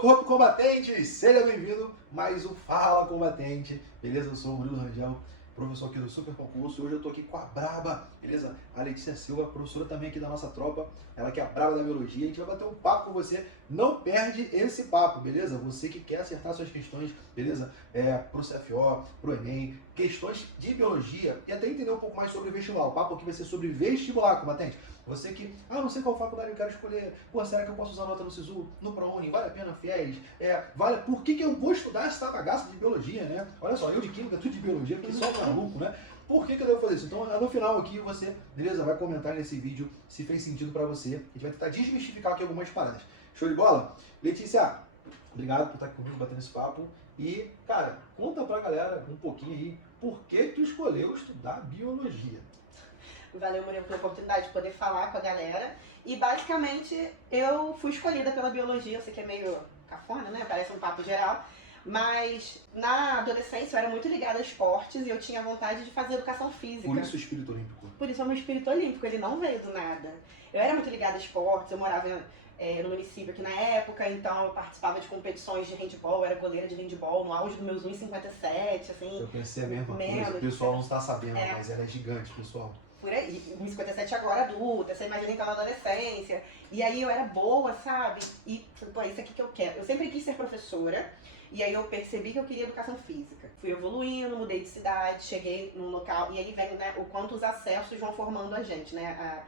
Corpo Combatente, seja bem-vindo mais um Fala Combatente, beleza? Eu sou o Murilo Rangel, professor aqui do Super Concurso. Hoje eu tô aqui com a braba, beleza? A Letícia Silva, professora também aqui da nossa tropa, ela que é a braba da biologia. A gente vai bater um papo com você, não perde esse papo, beleza? Você que quer acertar suas questões, beleza? Pro CFO, pro Enem, questões de biologia e até entender um pouco mais sobre vestibular. O papo aqui vai ser sobre vestibular, combatente. Você que, não sei qual faculdade eu quero escolher, será que eu posso usar nota no SISU, no ProUni, vale a pena FIES, por que eu vou estudar essa bagaça de biologia, né? Olha só, eu de química, tu de biologia, porque só maluco, né? Por que eu devo fazer isso? Então, no final aqui, você, beleza, vai comentar nesse vídeo se fez sentido pra você. A gente vai tentar desmistificar aqui algumas paradas. Show de bola? Letícia, obrigado por estar comigo batendo esse papo. E, cara, conta pra galera um pouquinho aí, por que tu escolheu estudar biologia? Valeu, Murilo, pela oportunidade de poder falar com a galera. E basicamente eu fui escolhida pela biologia, eu sei que é meio cafona, né? Parece um papo geral. Mas na adolescência eu era muito ligada a esportes e eu tinha vontade de fazer educação física. Por isso o espírito olímpico. Por isso é o meu espírito olímpico, ele não veio do nada. Eu era muito ligada a esportes, eu morava no município aqui na época, então eu participava de competições de handball, eu era goleira de handball no auge dos meus 1,57, assim. Eu pensei a mesma coisa, o pessoal não está sabendo, mas ela é gigante, pessoal. Por aí, 1,57 agora adulta, você imagina então na adolescência. E aí eu era boa, sabe? E falei, pô, isso aqui que eu quero. Eu sempre quis ser professora, e aí eu percebi que eu queria educação física. Fui evoluindo, mudei de cidade, cheguei num local, e aí vem, né, o quanto os acessos vão formando a gente, né?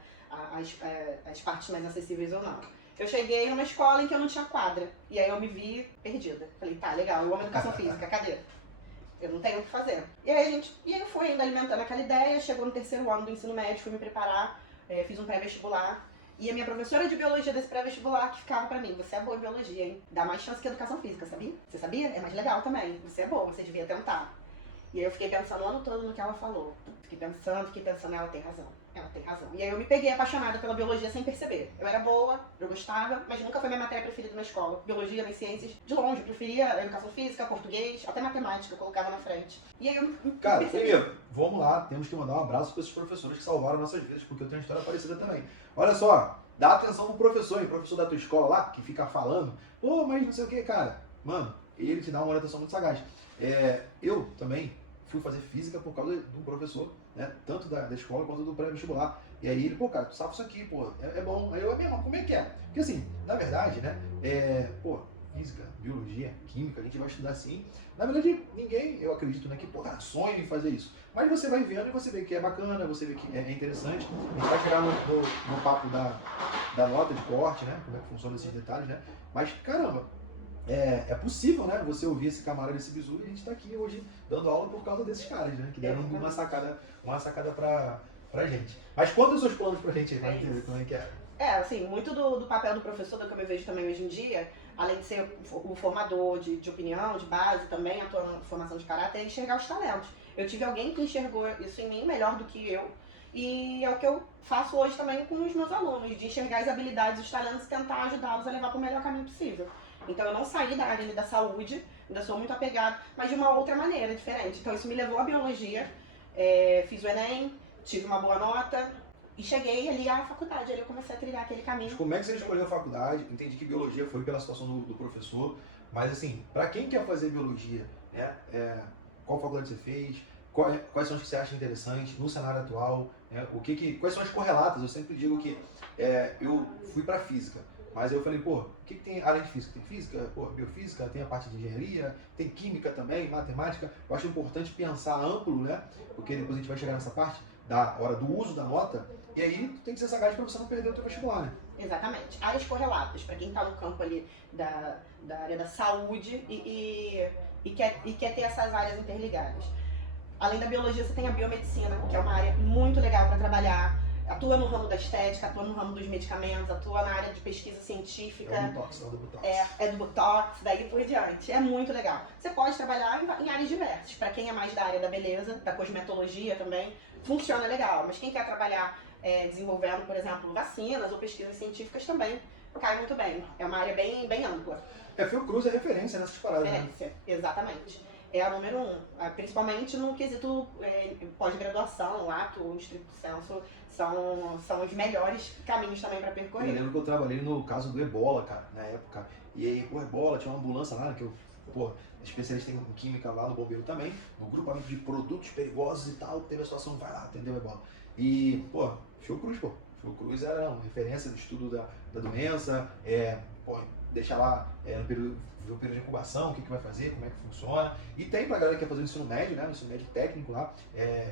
As partes mais acessíveis ou não. Eu cheguei numa escola em que eu não tinha quadra, e aí eu me vi perdida. Falei, tá, legal, eu amo educação física, cadê? Eu não tenho o que fazer. E aí eu fui ainda alimentando aquela ideia, chegou no terceiro ano do ensino médio, fui me preparar, fiz um pré-vestibular. E a minha professora de biologia desse pré-vestibular que ficava pra mim, você é boa em biologia, hein? Dá mais chance que educação física, sabia? Você sabia? É mais legal também. Você é boa, você devia tentar. E aí eu fiquei pensando o ano todo no que ela falou. Fiquei pensando, ela tem razão. Ela tem razão. E aí eu me peguei apaixonada pela biologia sem perceber. Eu era boa, eu gostava, mas nunca foi minha matéria preferida na escola. Biologia, nas ciências, de longe. Eu preferia educação física, português, até matemática eu colocava na frente. E aí eu me Cara, primeiro, vamos lá, temos que mandar um abraço para esses professores que salvaram nossas vidas, porque eu tenho uma história parecida também. Olha só, dá atenção pro professor, hein? Professor da tua escola lá, que fica falando, mas não sei o que, cara. Mano, ele te dá uma orientação muito sagaz. Eu também fui fazer física por causa do professor, né? Tanto da escola quanto do pré-vestibular. E aí ele, cara, tu sabe isso aqui, é bom. Aí eu, mesmo, como é que é? Porque assim, na verdade, né, física, biologia, química, a gente vai estudar assim. Na verdade, ninguém, eu acredito, né, que, sonha em fazer isso. Mas você vai vendo e você vê que é bacana, você vê que é interessante. A gente vai chegar no papo da nota de corte, né, como é que funciona esses detalhes, né. Mas, caramba, é possível, né, você ouvir esse camarada, esse bizu, e a gente tá aqui hoje dando aula por causa desses caras, né, que deram uma sacada pra gente. Mas conta os seus planos pra gente aí, pra entender como é que é. Assim, muito do papel do professor, do que eu me vejo também hoje em dia, além de ser o formador de opinião, de base, também atuando na formação de caráter, é enxergar os talentos. Eu tive alguém que enxergou isso em mim melhor do que eu, e é o que eu faço hoje também com os meus alunos, de enxergar as habilidades, os talentos e tentar ajudá-los a levar para o melhor caminho possível. Então eu não saí da área da saúde, ainda sou muito apegada, mas de uma outra maneira, diferente. Então isso me levou à biologia, fiz o Enem, tive uma boa nota e cheguei ali à faculdade, ali eu comecei a trilhar aquele caminho. Mas como é que você escolheu a faculdade? Entendi que biologia foi pela situação do professor, mas assim, para quem quer fazer biologia, né, qual faculdade você fez? Quais são as que você acha interessantes no cenário atual? Né, quais são as correlatas? Eu sempre digo que eu fui para física. Mas eu falei, o que tem além de física? Tem física, biofísica, tem a parte de engenharia, tem química também, matemática. Eu acho importante pensar amplo, né? Porque depois a gente vai chegar nessa parte da hora do uso da nota. E aí tu tem que ser sagaz para você não perder o teu vestibular, né? Exatamente. Áreas correlatas, para quem está no campo ali da área da saúde e quer ter essas áreas interligadas. Além da biologia, você tem a biomedicina, que é uma área muito legal para trabalhar. Atua no ramo da estética, atua no ramo dos medicamentos, atua na área de pesquisa científica. É do Botox, não do Botox. É do Botox, daí por diante. É muito legal. Você pode trabalhar em áreas diversas. Para quem é mais da área da beleza, da cosmetologia também, funciona legal. Mas quem quer trabalhar desenvolvendo, por exemplo, vacinas ou pesquisas científicas também, cai muito bem. É uma área bem, bem ampla. Fiocruz é referência nessas paradas. Referência, né? Exatamente. é a número 1, principalmente no quesito pós-graduação, lato, estricto sensu, são os melhores caminhos também para Eu percorrer. lembro que eu trabalhei no caso do Ebola, cara, na época. E aí, pô, Ebola, tinha uma ambulância lá, que eu, pô, especialista em química lá no Bombeiro também, no grupamento de produtos perigosos e tal, teve a situação, vai lá, atendeu o Ebola. E, pô, Fiocruz, pô. Fiocruz era uma referência do estudo da doença, pô, deixar lá no período, ver o período de incubação, o que vai fazer, como é que funciona. E tem pra galera que quer fazer o ensino médio, né, o ensino médio técnico lá,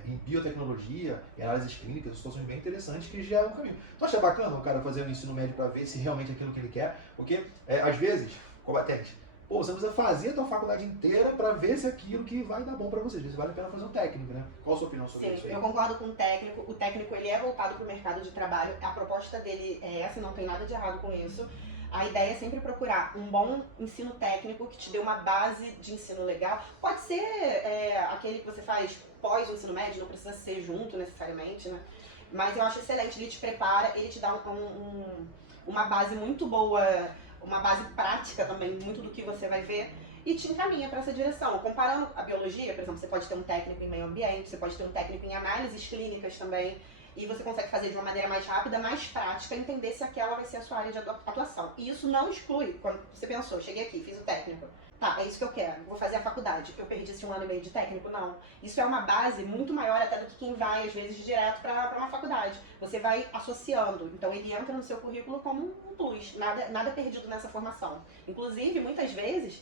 em biotecnologia, em análises clínicas, situações bem interessantes que já é um caminho. Tu acha bacana o cara fazer o ensino médio pra ver se realmente é aquilo que ele quer? Porque, às vezes, combatente, pô, você precisa fazer a tua faculdade inteira pra ver se é aquilo que vai dar bom pra você. Às vezes vale a pena fazer um técnico, né? Qual a sua opinião sobre isso aí? Sim, eu concordo com o técnico. O técnico ele é voltado para o mercado de trabalho. A proposta dele é essa, não tem nada de errado com isso. A ideia é sempre procurar um bom ensino técnico que te dê uma base de ensino legal. Pode ser aquele que você faz pós o ensino médio, não precisa ser junto necessariamente, né? Mas eu acho excelente, ele te prepara, ele te dá uma base muito boa, uma base prática também, muito do que você vai ver, e te encaminha para essa direção. Comparando a biologia, por exemplo, você pode ter um técnico em meio ambiente, você pode ter um técnico em análises clínicas também, e você consegue fazer de uma maneira mais rápida, mais prática, entender se aquela vai ser a sua área de atuação. E isso não exclui, quando você pensou, cheguei aqui, fiz o técnico, tá, é isso que eu quero, vou fazer a faculdade, eu perdi esse 1 ano e meio de técnico? Não. Isso é uma base muito maior até do que quem vai, às vezes, direto para uma faculdade. Você vai associando, então ele entra no seu currículo como um plus, nada perdido nessa formação. Inclusive, muitas vezes,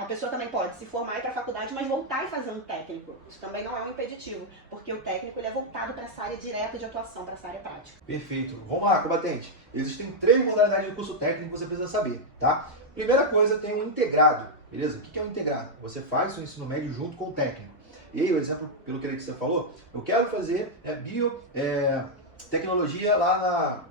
a pessoa também pode se formar e ir para a faculdade, mas voltar e fazer um técnico. Isso também não é um impeditivo, porque o técnico ele é voltado para essa área direta de atuação, para essa área prática. Perfeito. Vamos lá, combatente. Existem 3 modalidades de curso técnico que você precisa saber, tá? Primeira coisa, tem o integrado, beleza? O que é o integrado? Você faz o seu ensino médio junto com o técnico. E aí, o exemplo, pelo que você falou, eu quero fazer biotecnologia lá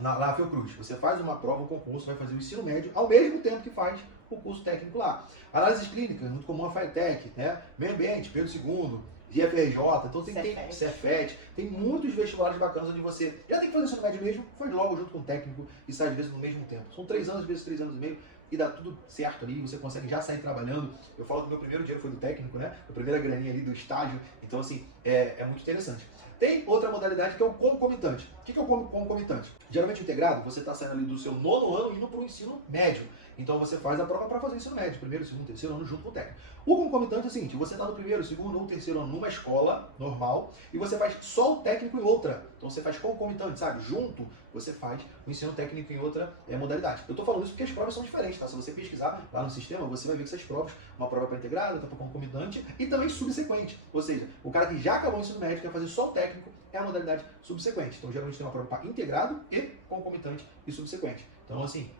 na Fiocruz. Você faz uma prova, um concurso, vai fazer o ensino médio ao mesmo tempo que faz o curso técnico lá. Análises clínicas, muito comum a FATEC, né? Meio ambiente, Pedro II, IFRJ, então tem Cefet, tem muitos vestibulares bacanas onde você já tem que fazer o ensino médio mesmo, faz logo junto com o técnico e sai às vezes no mesmo tempo. São 3 anos, às vezes 3 anos e meio, e dá tudo certo ali, você consegue já sair trabalhando. Eu falo que meu primeiro dinheiro foi do técnico, né? A primeira graninha ali do estágio, então assim, é muito interessante. Tem outra modalidade que é o concomitante. O que é o concomitante? Geralmente integrado, você está saindo ali do seu 9º ano indo para o ensino médio. Então você faz a prova para fazer o ensino médio, primeiro, segundo, terceiro ano junto com o técnico. O concomitante é o seguinte, você está no primeiro, segundo ou terceiro ano numa escola normal e você faz só o técnico em outra. Então você faz concomitante, sabe? Junto, você faz o ensino técnico em outra modalidade. Eu estou falando isso porque as provas são diferentes, tá? Se você pesquisar lá no sistema, você vai ver que essas provas, uma prova para integrado, outra para concomitante e também subsequente. Ou seja, o cara que já acabou o ensino médio, quer fazer só o técnico, é a modalidade subsequente. Então geralmente tem uma prova para integrado e concomitante e subsequente. Então, assim,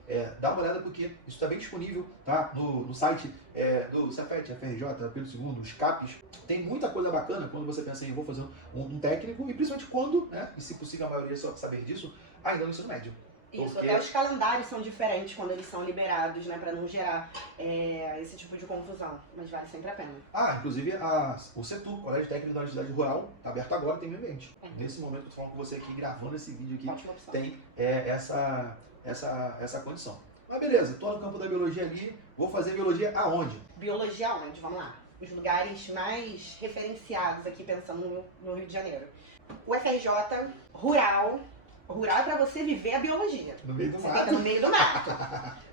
dá uma olhada porque isso está bem disponível, tá? No site do Cefet, FRJ, Pedro II, os CAPES. Tem muita coisa bacana quando você pensa em vou fazer um técnico e principalmente quando, né? E se possível a maioria só saber disso, ainda no ensino médio. Isso, até os calendários são diferentes quando eles são liberados, né? Para não gerar esse tipo de confusão. Mas vale sempre a pena. Inclusive o CETUR, Colégio Técnico da Universidade Rural, está aberto agora, tem meio ambiente. Nesse momento que eu estou falando com você aqui, gravando esse vídeo aqui, tem essa condição. Mas beleza, estou no campo da biologia ali, vou fazer biologia aonde? Biologia aonde? Vamos lá. Os lugares mais referenciados aqui, pensando no Rio de Janeiro. O FRJ, rural é para você viver a biologia. No meio do você mato. No meio do mato.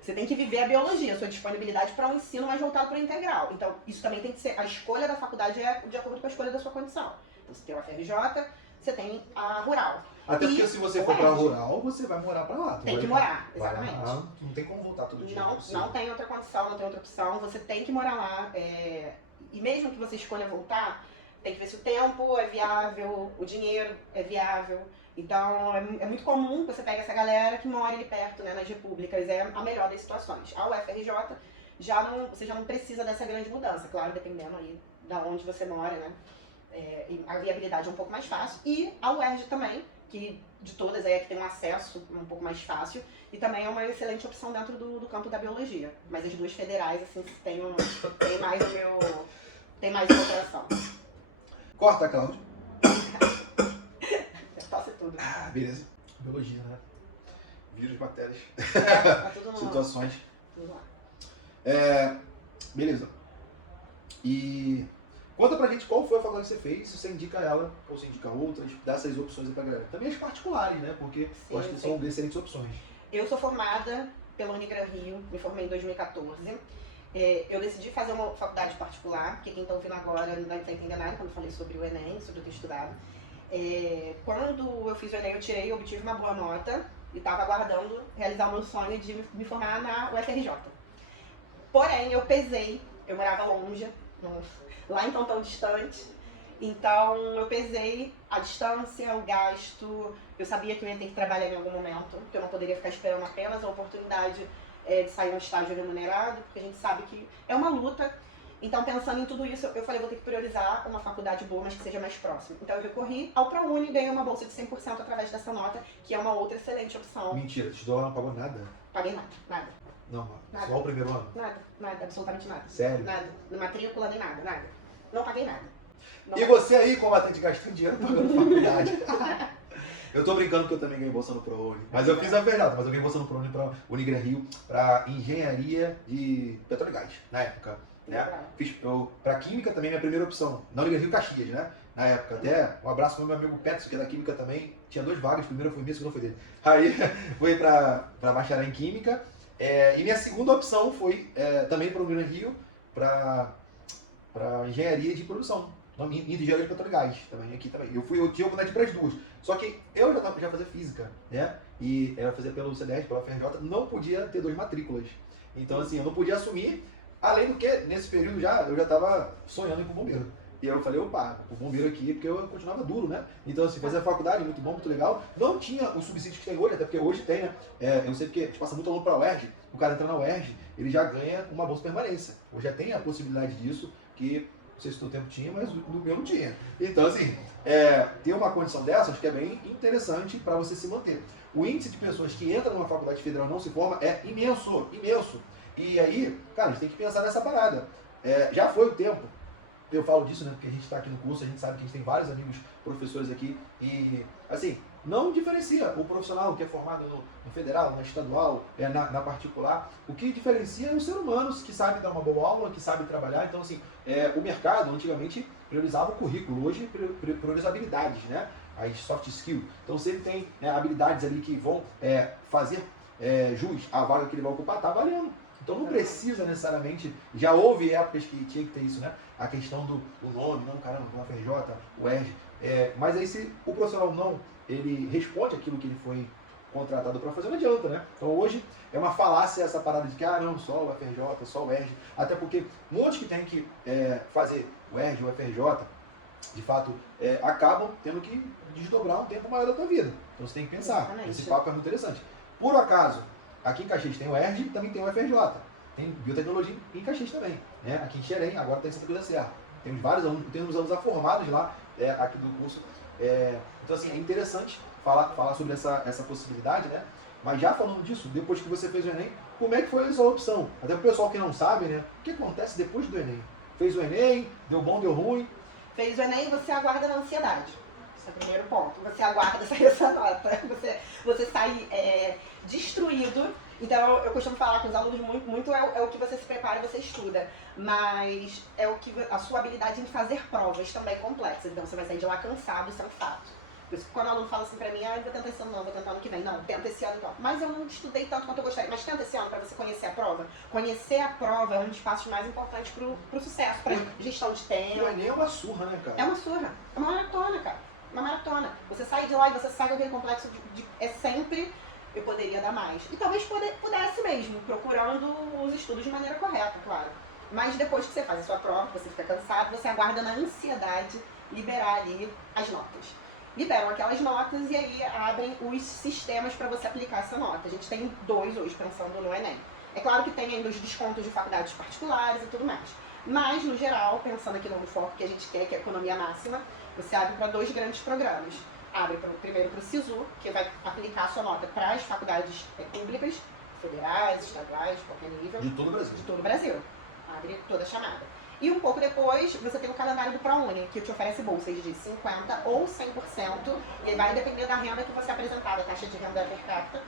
Você tem que viver a biologia, a sua disponibilidade para um ensino mais voltado para o integral. Então, isso também tem que ser, a escolha da faculdade é de acordo com a escolha da sua condição. Então, você tem o FRJ, você tem a rural. Até porque se você for para rural, você vai morar para lá. Tem que morar, exatamente. Lá, não tem como voltar todo dia. Não tem outra condição, não tem outra opção. Você tem que morar lá. E mesmo que você escolha voltar, tem que ver se o tempo é viável, o dinheiro é viável. Então, é muito comum que você pegue essa galera que mora ali perto, né, nas repúblicas. É a melhor das situações. A UFRJ, você já não precisa dessa grande mudança. Claro, dependendo aí da onde você mora, né. A viabilidade é um pouco mais fácil. E a UERJ também, que de todas é que tem um acesso um pouco mais fácil. E também é uma excelente opção dentro do campo da biologia. Mas as duas federais, assim, tem mais o meu coração. Corta, Cláudio. Tosse tudo. Beleza. Biologia, né? Vírus, bactérias. Tá tudo no... Situações. Tudo lá. Beleza. E conta pra gente qual foi a faculdade que você fez, se você indica ela ou se indica outras, dá essas opções aí pra galera. Também as particulares, né? Porque eu acho que são excelentes opções. Eu sou formada pela Unigran Rio, me formei em 2014. Eu decidi fazer uma faculdade particular, que quem está ouvindo agora não vai entender nada quando eu falei sobre o Enem, sobre eu ter estudado. Quando eu fiz o Enem, eu obtive uma boa nota e estava aguardando realizar o meu sonho de me formar na UFRJ. Porém, eu pesei, eu morava longe, lá então tão distante, então eu pesei a distância, o gasto, eu sabia que eu ia ter que trabalhar em algum momento, que eu não poderia ficar esperando apenas a oportunidade de sair um estágio remunerado, porque a gente sabe que é uma luta. Então, pensando em tudo isso, eu falei, vou ter que priorizar uma faculdade boa, mas que seja mais próxima. Então, eu recorri ao ProUni e ganhei uma bolsa de 100% através dessa nota, que é uma outra excelente opção. Mentira, te estudou, ela não pagou nada? Paguei nada. Não, nada. Só o primeiro ano? Nada, absolutamente nada. Sério? Nada, na matrícula nem nada. Não paguei nada. E você aí, combatente, gastando dinheiro pagando faculdade? Eu tô brincando que eu também ganhei bolsa no ProUni. Mas eu fiz a verdade, mas eu ganhei bolsa no ProUni pra Unigran Rio, pra engenharia de petróleo e gás, na época. Né? Fiz pra química também, minha primeira opção. Na Unigran Rio Caxias, né? Na época. Até um abraço pro meu amigo Petros, que é da química também. Tinha 2 vagas, primeira foi minha, a segunda foi dele. Aí fui pra bacharel em química. E minha segunda opção foi também para o Unigran Rio, para engenharia de produção. Engenharia de petróleo e gás também, aqui também. Eu tinha oportunidade para as duas. Só que eu já fazia física, né? E eu fazia pelo CDS, pela UFRJ, não podia ter 2 matrículas. Então, assim, eu não podia assumir, além do que, nesse período eu já estava sonhando em ir pro bombeiro. E aí eu falei, opa, o bombeiro aqui, porque eu continuava duro, né? Então, assim, fazer a faculdade, muito bom, muito legal. Não tinha o subsídio que tem hoje, até porque hoje tem, né? Eu sei porque a gente passa muito aluno para a UERJ, o cara entra na UERJ, ele já ganha uma bolsa permanência. Hoje já tem a possibilidade disso, que não sei se no tempo tinha, mas no meu não tinha. Então, assim, ter uma condição dessa, acho que é bem interessante para você se manter. O índice de pessoas que entram numa faculdade federal e não se forma é imenso, imenso. E aí, cara, a gente tem que pensar nessa parada. Já foi o tempo. Eu falo disso, né, porque a gente está aqui no curso, a gente sabe que a gente tem vários amigos professores aqui e, assim, não diferencia o profissional que é formado no federal, na estadual, na particular. O que diferencia é o ser humano que sabe dar uma boa aula, que sabe trabalhar. Então, assim, o mercado antigamente priorizava o currículo, hoje prioriza habilidades, né, as soft skills. Então, se ele tem habilidades ali que vão fazer jus à vaga que ele vai ocupar, tá valendo. Então não precisa necessariamente, já houve épocas que tinha que ter isso, né? A questão do nome, não, caramba, o FRJ, o ERJ. Mas aí se o profissional não, ele responde aquilo que ele foi contratado para fazer, não adianta, né? Então hoje é uma falácia essa parada de que, não, só o FRJ, só o ERJ. Até porque muitos que têm que fazer o ERJ, o FRJ, de fato, acabam tendo que desdobrar um tempo maior da tua vida. Então você tem que pensar. Exatamente. Esse papo é muito interessante. Por acaso, aqui em Caxias tem o ERJ e também tem o FRJ. Tem biotecnologia em Caxias também. Né? Aqui em Xerém, agora tem Santa Cruz da Serra. Temos vários alunos, temos alunos formados lá aqui do curso. Então, assim, é interessante falar sobre essa possibilidade, né? Mas já falando disso, depois que você fez o Enem, como é que foi a sua opção? Até para o pessoal que não sabe, né? O que acontece depois do Enem? Fez o Enem, deu bom, deu ruim? Fez o Enem e você aguarda na ansiedade. Esse é o primeiro ponto. Você aguarda sair essa nota. Você sai destruído. Então, eu costumo falar com os alunos muito é o que você se prepara e você estuda. Mas é o que a sua habilidade em fazer provas também complexas. Então, você vai sair de lá cansado, isso é um fato. Por isso, quando o aluno fala assim pra mim, eu vou tentar esse ano não, vou tentar ano que vem. Não, tenta esse ano então. Mas eu não estudei tanto quanto eu gostaria. Mas tenta esse ano pra você conhecer a prova. Conhecer a prova é um dos passos mais importantes pro sucesso, pra gestão de tempo. O Enem é uma surra, né, cara? É uma surra. É uma maratona, cara. Uma maratona. Você sai de lá e você sai com aquele complexo é sempre eu poderia dar mais. E talvez pudesse mesmo, procurando os estudos de maneira correta, claro. Mas depois que você faz a sua prova, você fica cansado, você aguarda na ansiedade liberar ali as notas. Liberam aquelas notas e aí abrem os sistemas para você aplicar essa nota. A gente tem 2 hoje pensando no Enem. É claro que tem ainda os descontos de faculdades particulares e tudo mais. Mas, no geral, pensando aqui no foco que a gente quer, que é a economia máxima, você abre para 2 grandes programas. Abre primeiro para o SISU, que vai aplicar a sua nota para as faculdades públicas, federais, estaduais, de qualquer nível. De todo o Brasil. De todo o Brasil. Abre toda a chamada. E um pouco depois, você tem o calendário do ProUni, que te oferece bolsas de 50% ou 100%, e vai depender da renda que você apresentar, da taxa de renda per capita,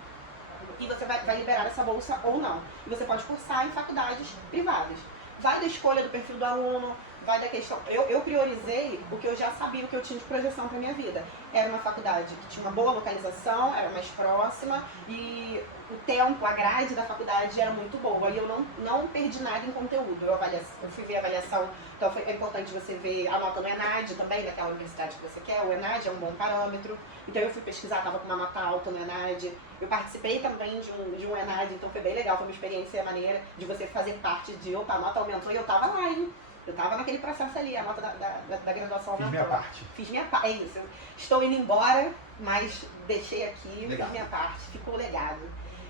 e você vai liberar essa bolsa ou não. E você pode cursar em faculdades privadas. vai da escolha do perfil do aluno, vai da questão... Eu priorizei o que eu já sabia, o que eu tinha de projeção para minha vida. Era uma faculdade que tinha uma boa localização, era mais próxima e o tempo, a grade da faculdade era muito boa. E eu não perdi nada em conteúdo. Eu fui ver a avaliação, então é importante você ver a nota no ENAD também, daquela universidade que você quer. O ENAD é um bom parâmetro. Então eu fui pesquisar, estava com uma nota alta no ENAD. Eu participei também de um ENAD, então foi bem legal, foi uma experiência maneira de você fazer parte de, opa, a nota aumentou e eu tava lá, hein? Eu tava naquele processo ali, a nota da graduação aumentou. Fiz minha parte. Fiz minha parte, é isso. Estou indo embora, mas deixei aqui, legal. fiz minha parte, ficou legado.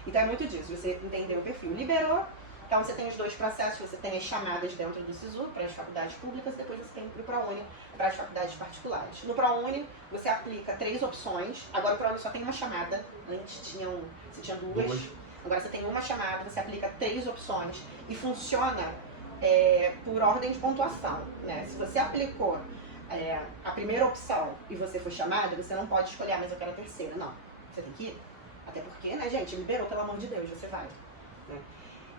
Então é muito disso, você entendeu o perfil. Liberou, então você tem os dois processos, você tem as chamadas dentro do SISU para as faculdades públicas, depois você tem o ProUni para as faculdades particulares. No ProUni, você aplica 3 opções, agora o ProUni só tem uma chamada, antes você tinha duas. Agora você tem uma chamada, você aplica 3 opções e funciona por ordem de pontuação, né? Se você aplicou a primeira opção e você foi chamada, você não pode escolher, mas eu quero a terceira, não. Você tem que ir, até porque, né, gente, liberou, pelo amor de Deus, você vai. Né?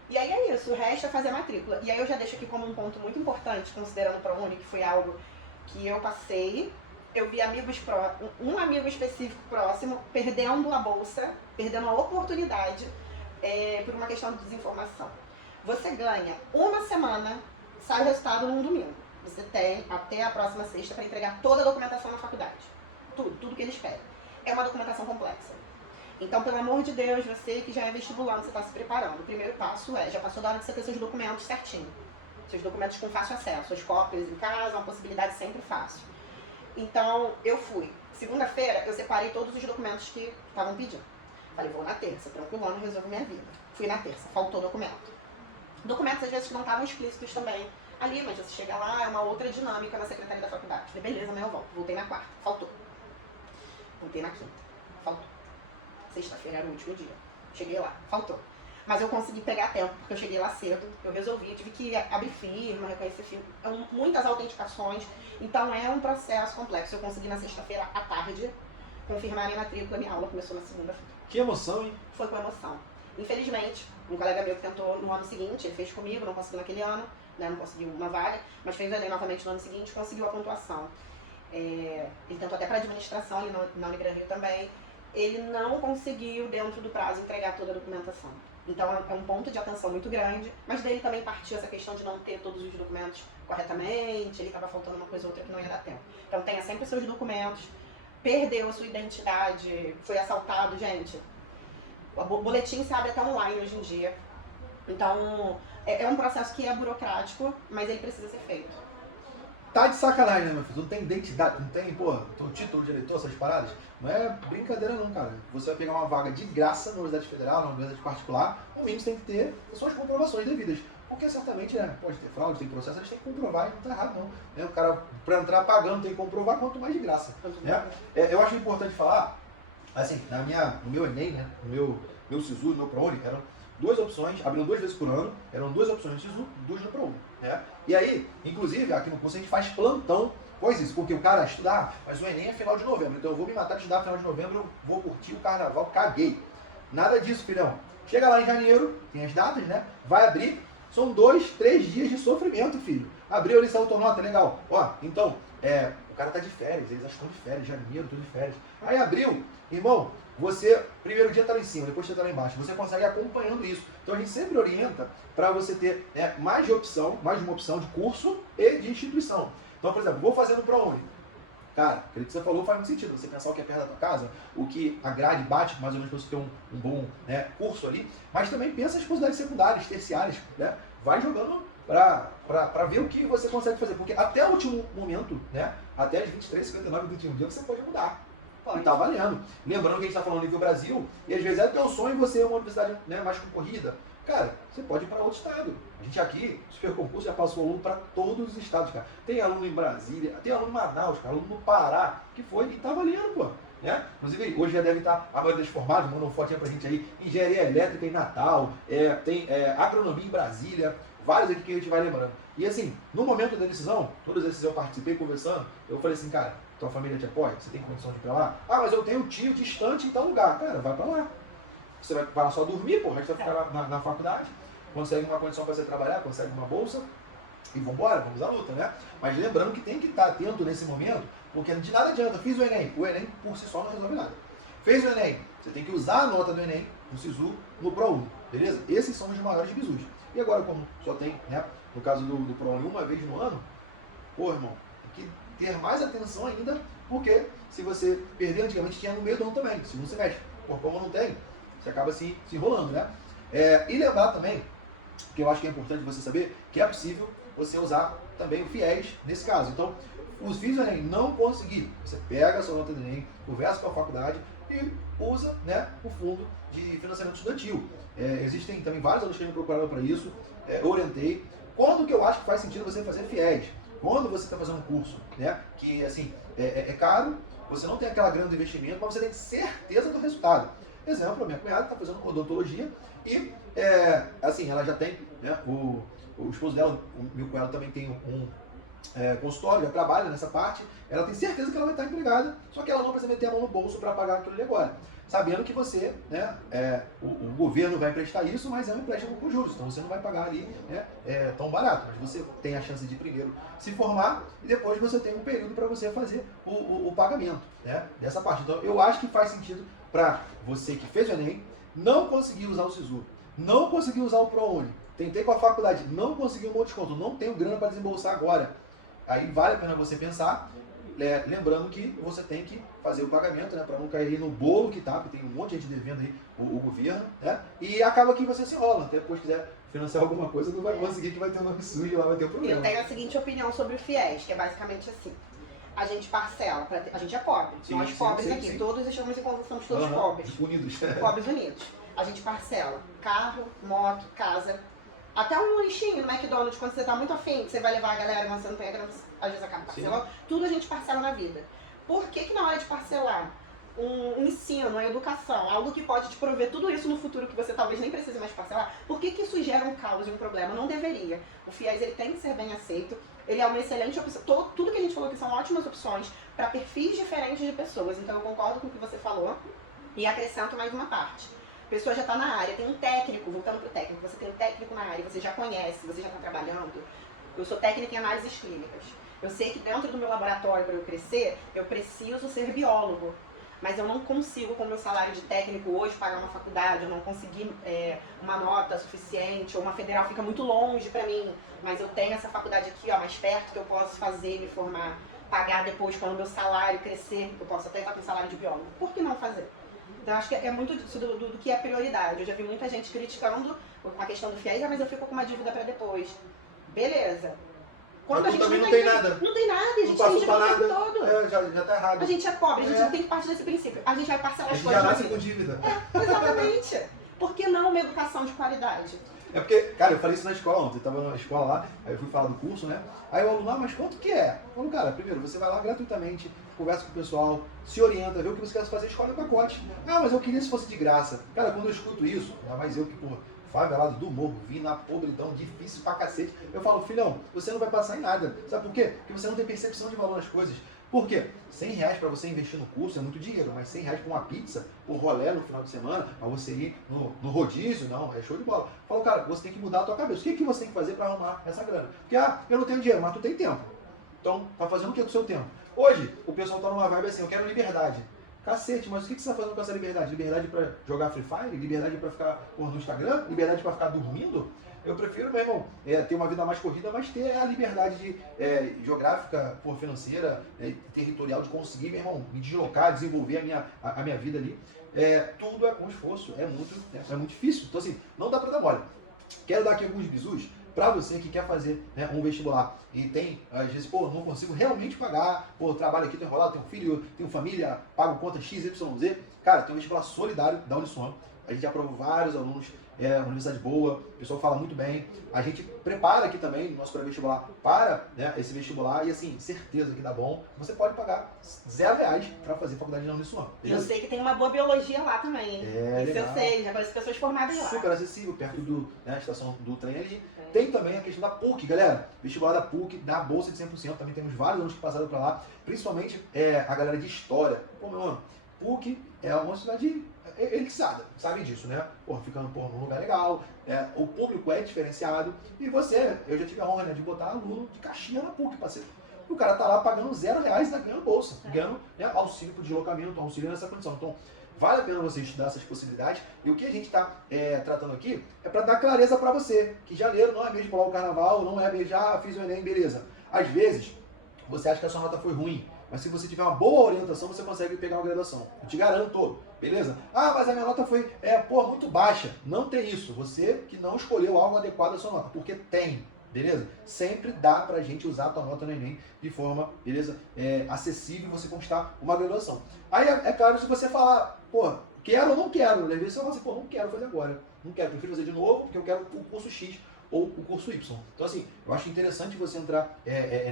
E aí é isso, o resto é fazer a matrícula. E aí eu já deixo aqui como um ponto muito importante, considerando o ProUni, que foi algo que eu passei, eu vi um amigo específico próximo perdendo a bolsa, perdendo a oportunidade por uma questão de desinformação. Você ganha uma semana, sai o resultado num domingo. Você tem até a próxima sexta para entregar toda a documentação na faculdade. Tudo que eles pedem. É uma documentação complexa. Então, pelo amor de Deus, você que já é vestibulando, você está se preparando. O primeiro passo já passou da hora de você ter seus documentos certinho. Seus documentos com fácil acesso, as cópias em casa, uma possibilidade sempre fácil. Então, eu fui. Segunda-feira, eu separei todos os documentos que estavam pedindo. Falei, vou na terça, tranquilão, resolvo minha vida. Fui na terça, faltou documento. Documentos, às vezes, que não estavam explícitos também ali, mas você chega lá, é uma outra dinâmica na secretaria da faculdade. Falei, beleza, amanhã eu volto. Voltei na quarta, faltou. Voltei na quinta, faltou. Sexta-feira era o último dia. Cheguei lá, faltou. Mas eu consegui pegar tempo, porque eu cheguei lá cedo, eu resolvi, eu tive que abrir firma, reconhecer firma, muitas autenticações. Então é um processo complexo. Eu consegui na sexta-feira à tarde confirmar minha matrícula, minha aula começou na segunda-feira. Que emoção, hein? Foi com emoção. Infelizmente, um colega meu que tentou no ano seguinte, ele fez comigo, não conseguiu naquele ano, né, não conseguiu uma vaga, mas fez o Enem novamente no ano seguinte, conseguiu a pontuação. Ele tentou até para administração ali na Unigran Rio também. Ele não conseguiu, dentro do prazo, entregar toda a documentação. Então é um ponto de atenção muito grande, mas dele também partiu essa questão de não ter todos os documentos corretamente, ele estava faltando uma coisa ou outra que não ia dar tempo. Então tenha sempre os seus documentos, perdeu a sua identidade, foi assaltado, gente. O boletim se abre até online hoje em dia. Então é um processo que é burocrático, mas ele precisa ser feito. Tá de sacanagem, né, meu filho? Não tem identidade, não tem, pô, teu título de eleitor, essas paradas. Não é brincadeira não, cara. Você vai pegar uma vaga de graça na Universidade Federal, na Universidade Particular, o mínimo você tem que ter as suas comprovações devidas. Porque certamente, né, pode ter fraude, tem processo, eles têm que comprovar e não tá errado não. Né? O cara, pra entrar pagando, tem que comprovar, quanto mais de graça. Né? Eu acho importante falar, assim, no meu Enem, né, no meu SISU, no meu ProUni, eram 2 opções, abriam 2 vezes por ano, eram 2 opções no SISU, 2 no ProUni. Né? E aí, inclusive, aqui no curso a gente faz plantão, pois isso, porque o cara estudar, mas o Enem é final de novembro, então eu vou me matar de estudar final de novembro, eu vou curtir o carnaval, caguei. Nada disso, filhão. Chega lá em janeiro, tem as datas, né? Vai abrir, são 2, 3 dias de sofrimento, filho. Abriu ali, saiu tua nota, legal. Ó, então, o cara tá de férias, eles acham que estão de férias, janeiro, tô de férias. Aí abriu, irmão, você, primeiro dia tá lá em cima, depois você tá lá embaixo, você consegue acompanhando isso. Então a gente sempre orienta para você ter mais de uma opção de curso e de instituição. Então, por exemplo, vou fazer no ProUni. Cara, aquilo que você falou faz muito sentido. Você pensar o que é perto da tua casa, o que a grade bate mais ou menos para você ter um bom curso ali, mas também pensa nas possibilidades secundárias, terciárias, né? Vai jogando para ver o que você consegue fazer. Porque até o último momento, né? Até as 23, 59, 21 dias, você pode mudar. Pode. E tá valendo. Lembrando que a gente tá falando nível Brasil, e às vezes é teu sonho você é uma universidade, né, mais concorrida. Cara, você pode ir para outro estado. A gente aqui, Super Concurso, já passou aluno para todos os estados, cara. Tem aluno em Brasília, tem aluno em Manaus, cara, aluno no Pará, que foi e tá valendo, pô. Né? Inclusive, hoje já deve estar a maioria dos formados, mandam fotinha pra gente aí. Engenharia elétrica em Natal, tem agronomia em Brasília, vários aqui que a gente vai lembrando. E assim, no momento da decisão, todos esses eu participei conversando, eu falei assim, cara, tua família te apoia? Você tem condição de ir pra lá? Ah, mas eu tenho um tio distante em tal lugar. Cara, vai pra lá. Você vai só dormir, pô, o resto vai ficar na faculdade, consegue uma condição para você trabalhar, consegue uma bolsa, E vambora, vamos à luta, né? Mas lembrando que tem que estar atento nesse momento, porque de nada adianta. Fiz o Enem por si só não resolve nada. Fez o Enem, você tem que usar a nota do Enem, no SISU, no ProUni, beleza? Esses são os maiores bizus. E agora, como só tem, né, no caso do ProUni, uma vez no ano, pô, irmão, tem que ter mais atenção ainda, porque se você perder antigamente, tinha no meio do ano também, segundo semestre. Pô, como não tem, você acaba se enrolando, né? E lembrar também, que eu acho que é importante você saber, que é possível você usar também o FIES nesse caso. Então, os FIIs do Enem não conseguir, você pega a sua nota do Enem, conversa com a faculdade e usa, né, o fundo de financiamento estudantil. Existem também vários alunos que me procuraram para isso, eu orientei. Quando que eu acho que faz sentido você fazer FIES? Quando você está fazendo um curso, né, que assim, é caro, você não tem aquela grande investimento, mas você tem certeza do resultado. Exemplo, a minha cunhada está fazendo odontologia e, assim, ela já tem, né, o esposo dela, o meu cunhado também tem um consultório, já trabalha nessa parte, ela tem certeza que ela vai estar empregada, só que ela não precisa meter a mão no bolso para pagar aquilo ali agora. Sabendo que você, né, o governo vai emprestar isso, mas é um empréstimo com juros, então você não vai pagar ali, né, tão barato, mas você tem a chance de primeiro se formar e depois você tem um período para você fazer o pagamento, né, dessa parte. Então eu acho que faz sentido para você que fez o Enem, não conseguir usar o SISU, não conseguir usar o ProUni, tentei com a faculdade, não consegui um bom desconto, não tenho grana para desembolsar agora. Aí vale a pena você pensar, lembrando que você tem que fazer o pagamento, né, para não cair no bolo que tá, porque tem um monte de gente devendo aí o governo, né, e acaba que você se enrola, até depois quiser financiar alguma coisa, não vai conseguir, que vai ter um nome sujo lá, vai ter um problema. Eu tenho a seguinte opinião sobre o FIES, que é basicamente assim. A gente parcela, a gente é pobre, Sim, nós sim, pobres sim, aqui, sim. todos estamos em condição, somos todos pobres. Unidos. Pobres unidos. A gente parcela carro, moto, casa, até um lanchinho no McDonald's, quando você tá muito afim, que você vai levar a galera, mas você não tem a grana, às vezes acaba parcelando. Tudo a gente parcela na vida. Por que que na hora de parcelar um ensino, uma educação, algo que pode te prover tudo isso no futuro que você talvez nem precise mais parcelar, por que que isso gera um caos e um problema? Não deveria. O FIES ele tem que ser bem aceito, ele é uma excelente opção, tudo que a gente falou aqui são ótimas opções para perfis diferentes de pessoas, então eu concordo com o que você falou e acrescento mais uma parte. A pessoa já está na área, tem um técnico, voltando para o técnico, você tem um técnico na área, você já conhece, você já está trabalhando. Eu sou técnica em análises clínicas. Eu sei que dentro do meu laboratório, para eu crescer, eu preciso ser biólogo. Mas eu não consigo, com o meu salário de técnico hoje, pagar uma faculdade, eu não consegui uma nota suficiente, ou uma federal fica muito longe para mim. Mas eu tenho essa faculdade aqui, ó, mais perto, que eu posso fazer, me formar, pagar depois, quando o meu salário crescer, eu posso até estar com salário de biólogo. Por que não fazer? Então, acho que é muito disso do que é prioridade. Eu já vi muita gente criticando a questão do FIES, mas eu fico com uma dívida para depois. Beleza. Quando mas a gente também não tem nada. Não tem nada, a gente Não tem dívida o tempo nada. todo. Já tá errado. A gente é pobre, a gente não tem que partir desse princípio. A gente vai parcelar A as gente coisas. já na nasce vida. com dívida. Exatamente. Por que não uma educação de qualidade? É porque, cara, eu falei isso na escola ontem, eu tava na escola lá, aí eu fui falar do curso, né? Aí o aluno, mas quanto que é? Eu falo, cara, primeiro, você vai lá gratuitamente, conversa com o pessoal, se orienta, vê o que você quer fazer, escolhe o pacote. Ah, mas eu queria se fosse de graça. Cara, quando eu escuto isso, ainda mais eu que, pô, favelado do morro, vim na podridão, difícil pra cacete, eu falo, filhão, você não vai passar em nada. Sabe por quê? Porque você não tem percepção de valor nas coisas. Por quê? R$100 para você investir no curso é muito dinheiro, mas R$100 para uma pizza, por rolê no final de semana, para você ir no rodízio, não, é show de bola. Fala, cara, você tem que mudar a tua cabeça. O que você tem que fazer para arrumar essa grana? Porque, eu não tenho dinheiro, mas tu tem tempo. Então, tá fazendo o que com o seu tempo? Hoje, o pessoal tá numa vibe assim, eu quero liberdade. Cacete, mas o que você tá fazendo com essa liberdade? Liberdade para jogar Free Fire? Liberdade para ficar no Instagram? Liberdade para ficar dormindo? Eu prefiro, meu irmão, ter uma vida mais corrida, mas ter a liberdade geográfica, financeira, territorial, de conseguir, meu irmão, me deslocar, desenvolver a minha vida ali. Tudo é com esforço, é muito difícil. Então, assim, não dá para dar mole. Quero dar aqui alguns bisus para você que quer fazer, né, um vestibular e tem, às vezes, não consigo realmente pagar, trabalho aqui, tô enrolado, tenho filho, tenho família, pago conta X, Y, Z. Cara, tem um vestibular solidário da Uniswan. A gente aprovou vários alunos, uma universidade boa, o pessoal fala muito bem. A gente prepara aqui também o nosso pré-vestibular para, né, esse vestibular e, assim, certeza que dá bom. Você pode pagar R$0 para fazer faculdade na Uniswan. Eu sei que tem uma boa biologia lá também. Isso legal. eu sei, já conheço pessoas formadas lá. Super acessível, perto da estação do trem ali. Tem também a questão da PUC, galera. Vestibular da PUC, da bolsa de 100%. Também temos vários alunos que passaram para lá. Principalmente a galera de história. Pô, meu mano, PUC é uma cidade elitizada, sabe disso, né? Pô, ficando num lugar legal, o público é diferenciado, e eu já tive a honra, né, de botar aluno de Caxias na PUC, parceiro. E o cara tá lá pagando R$0 e ainda ganhando bolsa, ganhando, né, auxílio pro deslocamento, auxílio nessa condição. Então, vale a pena você estudar essas possibilidades, e o que a gente está tratando aqui é para dar clareza para você, que janeiro não é mês de pular o carnaval, não é mês, já fiz o Enem, beleza. Às vezes, você acha que a sua nota foi ruim, mas se você tiver uma boa orientação, você consegue pegar uma graduação. Eu te garanto, beleza? Ah, mas a minha nota foi, muito baixa. Não tem isso. Você que não escolheu algo adequado à sua nota, porque tem, beleza? Sempre dá pra gente usar a tua nota no Enem de forma, beleza? Acessível você conquistar uma graduação. Aí, é claro, se você falar, pô, quero ou não quero, às vezes você fala assim, pô, não quero fazer agora. Não quero, prefiro fazer de novo, porque eu quero o curso X ou o curso Y. Então, assim, eu acho interessante você entrar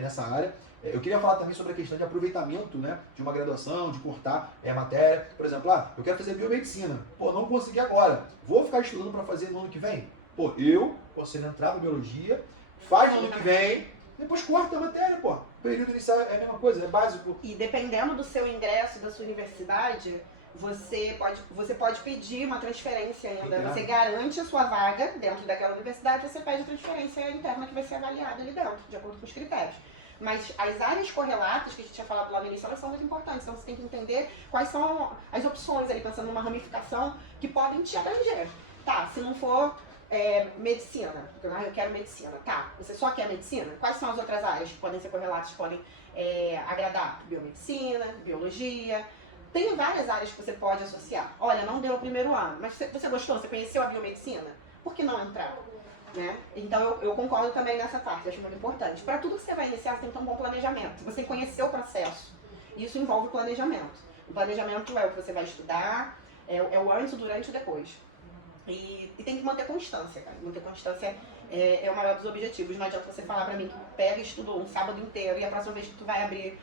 nessa área. Eu queria falar também sobre a questão de aproveitamento, né, de uma graduação, de cortar matéria. Por exemplo, eu quero fazer biomedicina. Pô, não consegui agora. Vou ficar estudando para fazer no ano que vem? Pô, você entrar na biologia, faz no ano que vem, depois corta a matéria, pô. O período inicial é a mesma coisa, é básico. E dependendo do seu ingresso da sua universidade, você pode pedir uma transferência ainda. Interna. Você garante a sua vaga dentro daquela universidade, você pede a transferência interna que vai ser avaliada ali dentro, de acordo com os critérios. Mas as áreas correlatas que a gente tinha falado lá no início, elas são muito importantes. Então você tem que entender quais são as opções ali, pensando numa ramificação que podem te abranger. Tá, se não for medicina, eu quero medicina. Tá, você só quer medicina? Quais são as outras áreas que podem ser correlatas, que podem agradar? Biomedicina, biologia. Tem várias áreas que você pode associar. Olha, não deu o primeiro ano, mas você gostou? Você conheceu a biomedicina? Por que não entrar? Né? Então eu concordo também nessa parte, acho muito importante. Para tudo que você vai iniciar, você tem que ter um bom planejamento. Você conhecer o processo. Isso envolve planejamento. O planejamento é o que você vai estudar, é o antes, o durante e o depois. E tem que manter constância, cara. Manter constância é o maior dos objetivos. Não adianta você falar pra mim que pega e estuda um sábado inteiro e a próxima vez que tu vai abrir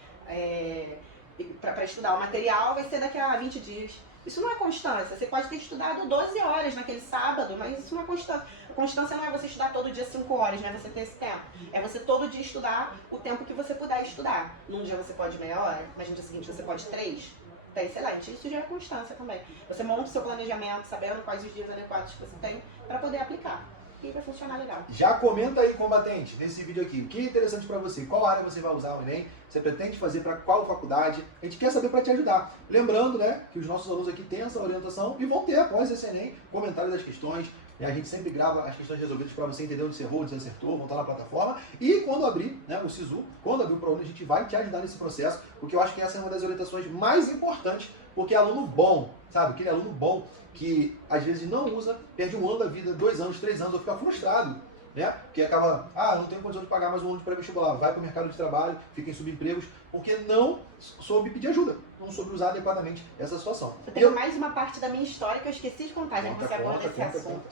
pra estudar o material vai ser daqui a 20 dias. Isso não é constância. Você pode ter estudado 12 horas naquele sábado, mas isso não é constância. A constância não é você estudar todo dia 5 horas, não é você ter esse tempo. É você todo dia estudar o tempo que você puder estudar. Num dia você pode meia hora, mas no dia seguinte você pode 3. Tá excelente. Isso já é constância também. Você monta o seu planejamento sabendo quais os dias adequados que você tem para poder aplicar. E vai funcionar legal. Já comenta aí, combatente, nesse vídeo aqui. O que é interessante para você? Qual área você vai usar o Enem? Você pretende fazer para qual faculdade? A gente quer saber para te ajudar. Lembrando, né, que os nossos alunos aqui têm essa orientação e vão ter, após esse Enem, comentários das questões. A gente sempre grava as questões resolvidas para você entender onde você errou, onde você acertou, vão estar na plataforma. E quando abrir, né, o SISU, quando abrir o ProUni, a gente vai te ajudar nesse processo, porque eu acho que essa é uma das orientações mais importantes, porque é aluno bom, sabe? Aquele aluno bom que às vezes não usa, perde um ano da vida, 2 anos, 3 anos, ou fica frustrado, né? Porque acaba, não tenho condição de pagar mais um ano de pré-vestibular, vai para o mercado de trabalho, fica em subempregos, porque não soube pedir ajuda, não soube usar adequadamente essa situação. Eu tenho mais uma parte da minha história que eu esqueci de contar, já que você aborda esse assunto.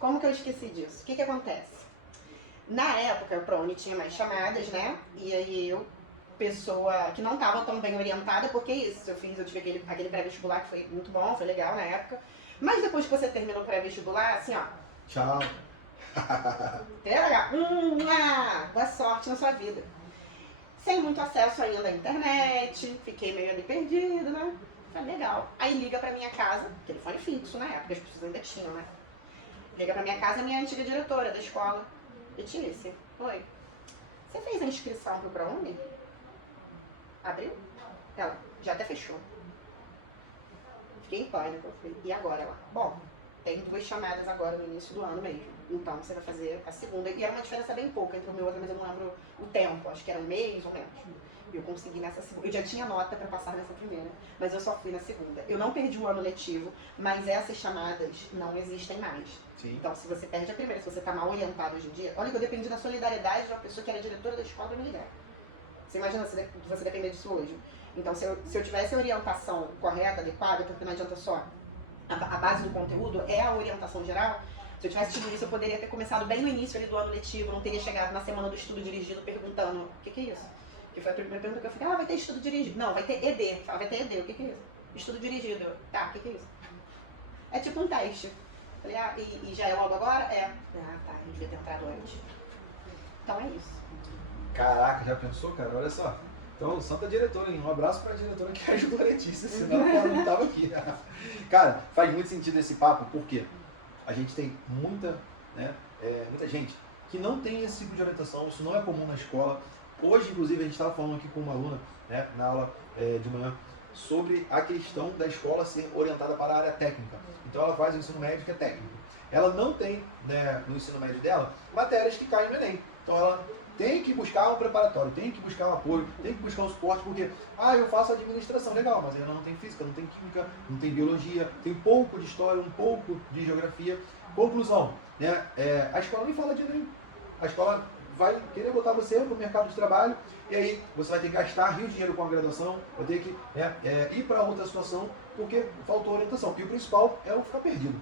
Como que eu esqueci disso? O que acontece? Na época, o ProUni tinha mais chamadas, né? E aí pessoa que não estava tão bem orientada, porque isso, eu tive aquele pré-vestibular que foi muito bom, foi legal na época. Mas depois que você termina o pré-vestibular, assim, ó. Tchau. Boa sorte na sua vida. Sem muito acesso ainda à internet, fiquei meio ali perdido, né? Foi legal. Aí liga pra minha casa, telefone fixo na época, as pessoas ainda tinham, né? Liga pra minha casa a minha antiga diretora da escola. Letícia, oi. Você fez a inscrição pro ProUni? Abriu? Ela, já até fechou. Fiquei em pânico. E agora? Ela, bom, tem 2 chamadas agora no início do ano mesmo. Então você vai fazer a segunda. E era uma diferença bem pouca entre uma e outra, mas eu não lembro o tempo. Acho que era um mês ou menos. E eu consegui nessa segunda. Eu já tinha nota para passar nessa primeira, mas eu só fui na segunda. Eu não perdi o ano letivo, mas essas chamadas não existem mais. Sim. Então, se você perde a primeira, se você está mal orientado hoje em dia, olha que eu dependi da solidariedade de uma pessoa que era diretora da escola para me ligar. Você imagina se você depender disso hoje? Então, se eu tivesse a orientação correta, adequada, porque não adianta só a base do conteúdo, é a orientação geral. Se eu tivesse tido isso, eu poderia ter começado bem no início ali do ano letivo, não teria chegado na semana do estudo dirigido perguntando o que é isso? Que foi a primeira pergunta que eu fiquei, vai ter estudo dirigido. Não, vai ter ED. Fala, vai ter ED, o que é isso? Estudo dirigido. Tá, o que é isso? É tipo um teste. Falei, e já é logo agora? É. Tá, a gente devia ter entrado antes. Então é isso. Caraca, já pensou, cara? Olha só. Então, santa diretora, hein? Um abraço para a diretora que ajudou a Letícia, senão ela não estava aqui. Cara, faz muito sentido esse papo, porque a gente tem muita gente que não tem esse tipo de orientação, isso não é comum na escola. Hoje, inclusive, a gente estava falando aqui com uma aluna, né, na aula de manhã, sobre a questão da escola ser orientada para a área técnica. Então, ela faz o ensino médio que é técnico. Ela não tem, né, no ensino médio dela, matérias que caem no Enem. Então, ela tem que buscar um preparatório, tem que buscar um apoio, tem que buscar um suporte, porque, eu faço administração, legal, mas ela não tem física, não tem química, não tem biologia, tem um pouco de história, um pouco de geografia. Conclusão, né, a escola nem fala de Enem. A escola vai querer botar você no mercado de trabalho, e aí você vai ter que gastar rio de dinheiro com a graduação, vai ter que ir para outra situação, porque faltou orientação. E o principal é o ficar perdido.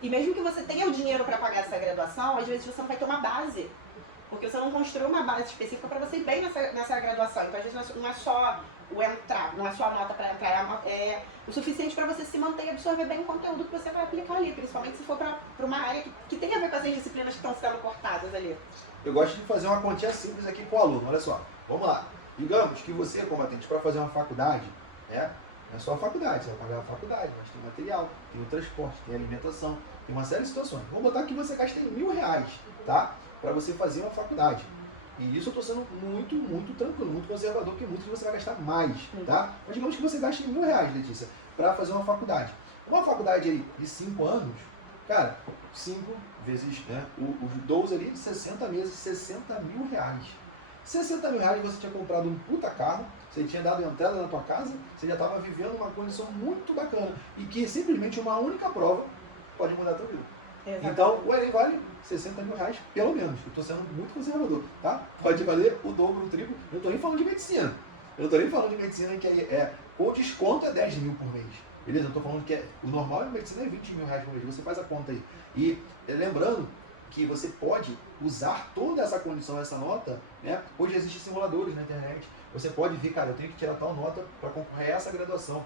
E mesmo que você tenha o dinheiro para pagar essa graduação, às vezes você não vai ter uma base. Porque você não construiu uma base específica para você ir bem nessa graduação. Então, às vezes, não é só o entrar, não é só a nota para entrar, é o suficiente para você se manter e absorver bem o conteúdo que você vai aplicar ali, principalmente se for para uma área que tem a ver com as disciplinas que estão sendo cortadas ali. Eu gosto de fazer uma continha simples aqui com o aluno, olha só, vamos lá. Digamos que você, combatente, para fazer uma faculdade, não é só a faculdade, você vai pagar a faculdade, mas tem material, tem o transporte, tem a alimentação, tem uma série de situações. Vamos botar que você gasta R$1.000, tá? Para você fazer uma faculdade. E isso eu estou sendo muito, muito tranquilo, muito conservador, porque muito que você vai gastar mais, tá? Mas digamos que você gaste R$1.000, Letícia, para fazer uma faculdade. Uma faculdade aí de 5 anos, cara, 5 vezes, os 12 ali, 60 meses, R$60.000. R$60.000 você tinha comprado um puta carro, você tinha dado entrada na tua casa, você já estava vivendo uma condição muito bacana. E que simplesmente uma única prova pode mudar a tua vida. Exatamente. Então, o Enem vale R$60.000, pelo menos. Eu estou sendo muito conservador, tá? Pode valer o dobro, o triplo. Eu não estou nem falando de medicina. Eu não estou nem falando de medicina que com desconto é 10 mil por mês. Beleza? Eu estou falando que o normal em medicina é R$20.000 por mês. Você faz a conta aí. E lembrando que você pode usar toda essa condição, essa nota, né? Hoje existem simuladores na internet. Você pode ver, cara, eu tenho que tirar tal nota para concorrer a essa graduação.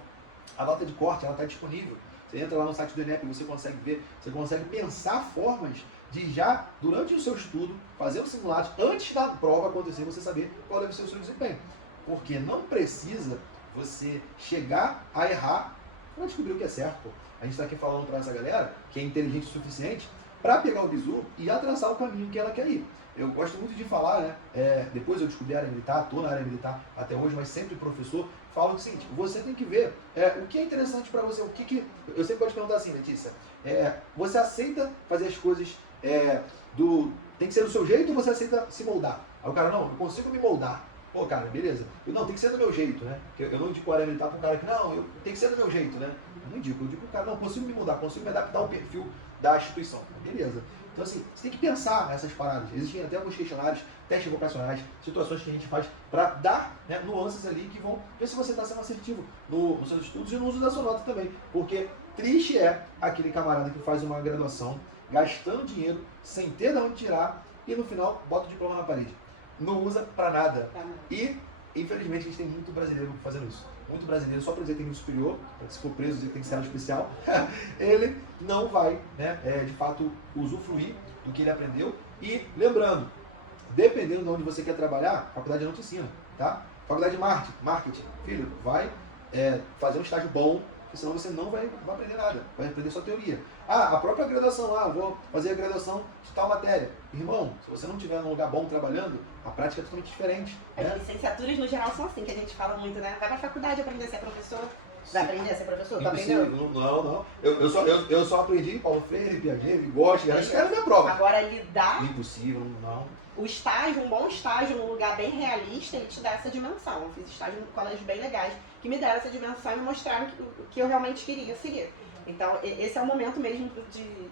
A nota de corte, ela está disponível. Você entra lá no site do INEP e você consegue ver, você consegue pensar formas de já, durante o seu estudo, fazer o simulado, antes da prova acontecer, você saber qual deve ser o seu desempenho. Porque não precisa você chegar a errar para descobrir o que é certo. Pô. A gente está aqui falando para essa galera que é inteligente o suficiente para pegar o bizu e traçar o caminho que ela quer ir. Eu gosto muito de falar, né? Depois eu descobri a área militar, estou na área militar até hoje, mas sempre professor, falo o seguinte, você tem que ver o que é interessante para você, eu sempre gosto de perguntar assim, Letícia, você aceita fazer as coisas tem que ser do seu jeito ou você aceita se moldar? Aí o cara, não, eu consigo me moldar. Pô, cara, beleza. Não, tem que ser do meu jeito, né? Eu não indico a área militar para um cara que, não, tem que ser do meu jeito, né? Eu não indico, eu digo pro cara, não, consigo me moldar, consigo me adaptar ao perfil da instituição. Beleza. Então, assim, você tem que pensar nessas paradas. Existem até alguns questionários, testes vocacionais, situações que a gente faz para dar nuances ali que vão ver se você está sendo assertivo nos seus estudos e no uso da sua nota também. Porque triste é aquele camarada que faz uma graduação gastando dinheiro, sem ter de onde tirar e no final bota o diploma na parede. Não usa para nada. E, infelizmente, a gente tem muito brasileiro fazendo isso. Muito brasileiro, só para dizer que tem nível superior, para que se for preso dizer que tem que ser área especial, ele não vai, de fato, usufruir do que ele aprendeu. E, lembrando, dependendo de onde você quer trabalhar, a faculdade não te ensina, tá? Faculdade de marketing, filho, vai fazer um estágio bom, porque senão você não vai aprender nada, vai aprender só teoria. A própria graduação lá, vou fazer a graduação de tal matéria. Irmão, se você não estiver num lugar bom trabalhando, a prática é totalmente diferente. As licenciaturas no geral são assim, que a gente fala muito, né? Vai pra faculdade aprender a ser professor. Vai aprender a ser professor? Tá aprendendo? Não. Eu só aprendi Paulo Freire, Piaget, Vygotsky, acho que era a minha prova. Agora, lidar... Impossível, não. O estágio, um bom estágio num lugar bem realista, ele te dá essa dimensão. Eu fiz estágio em colégios bem legais, que me deram essa dimensão e me mostraram o que eu realmente queria seguir. Então, esse é o momento mesmo de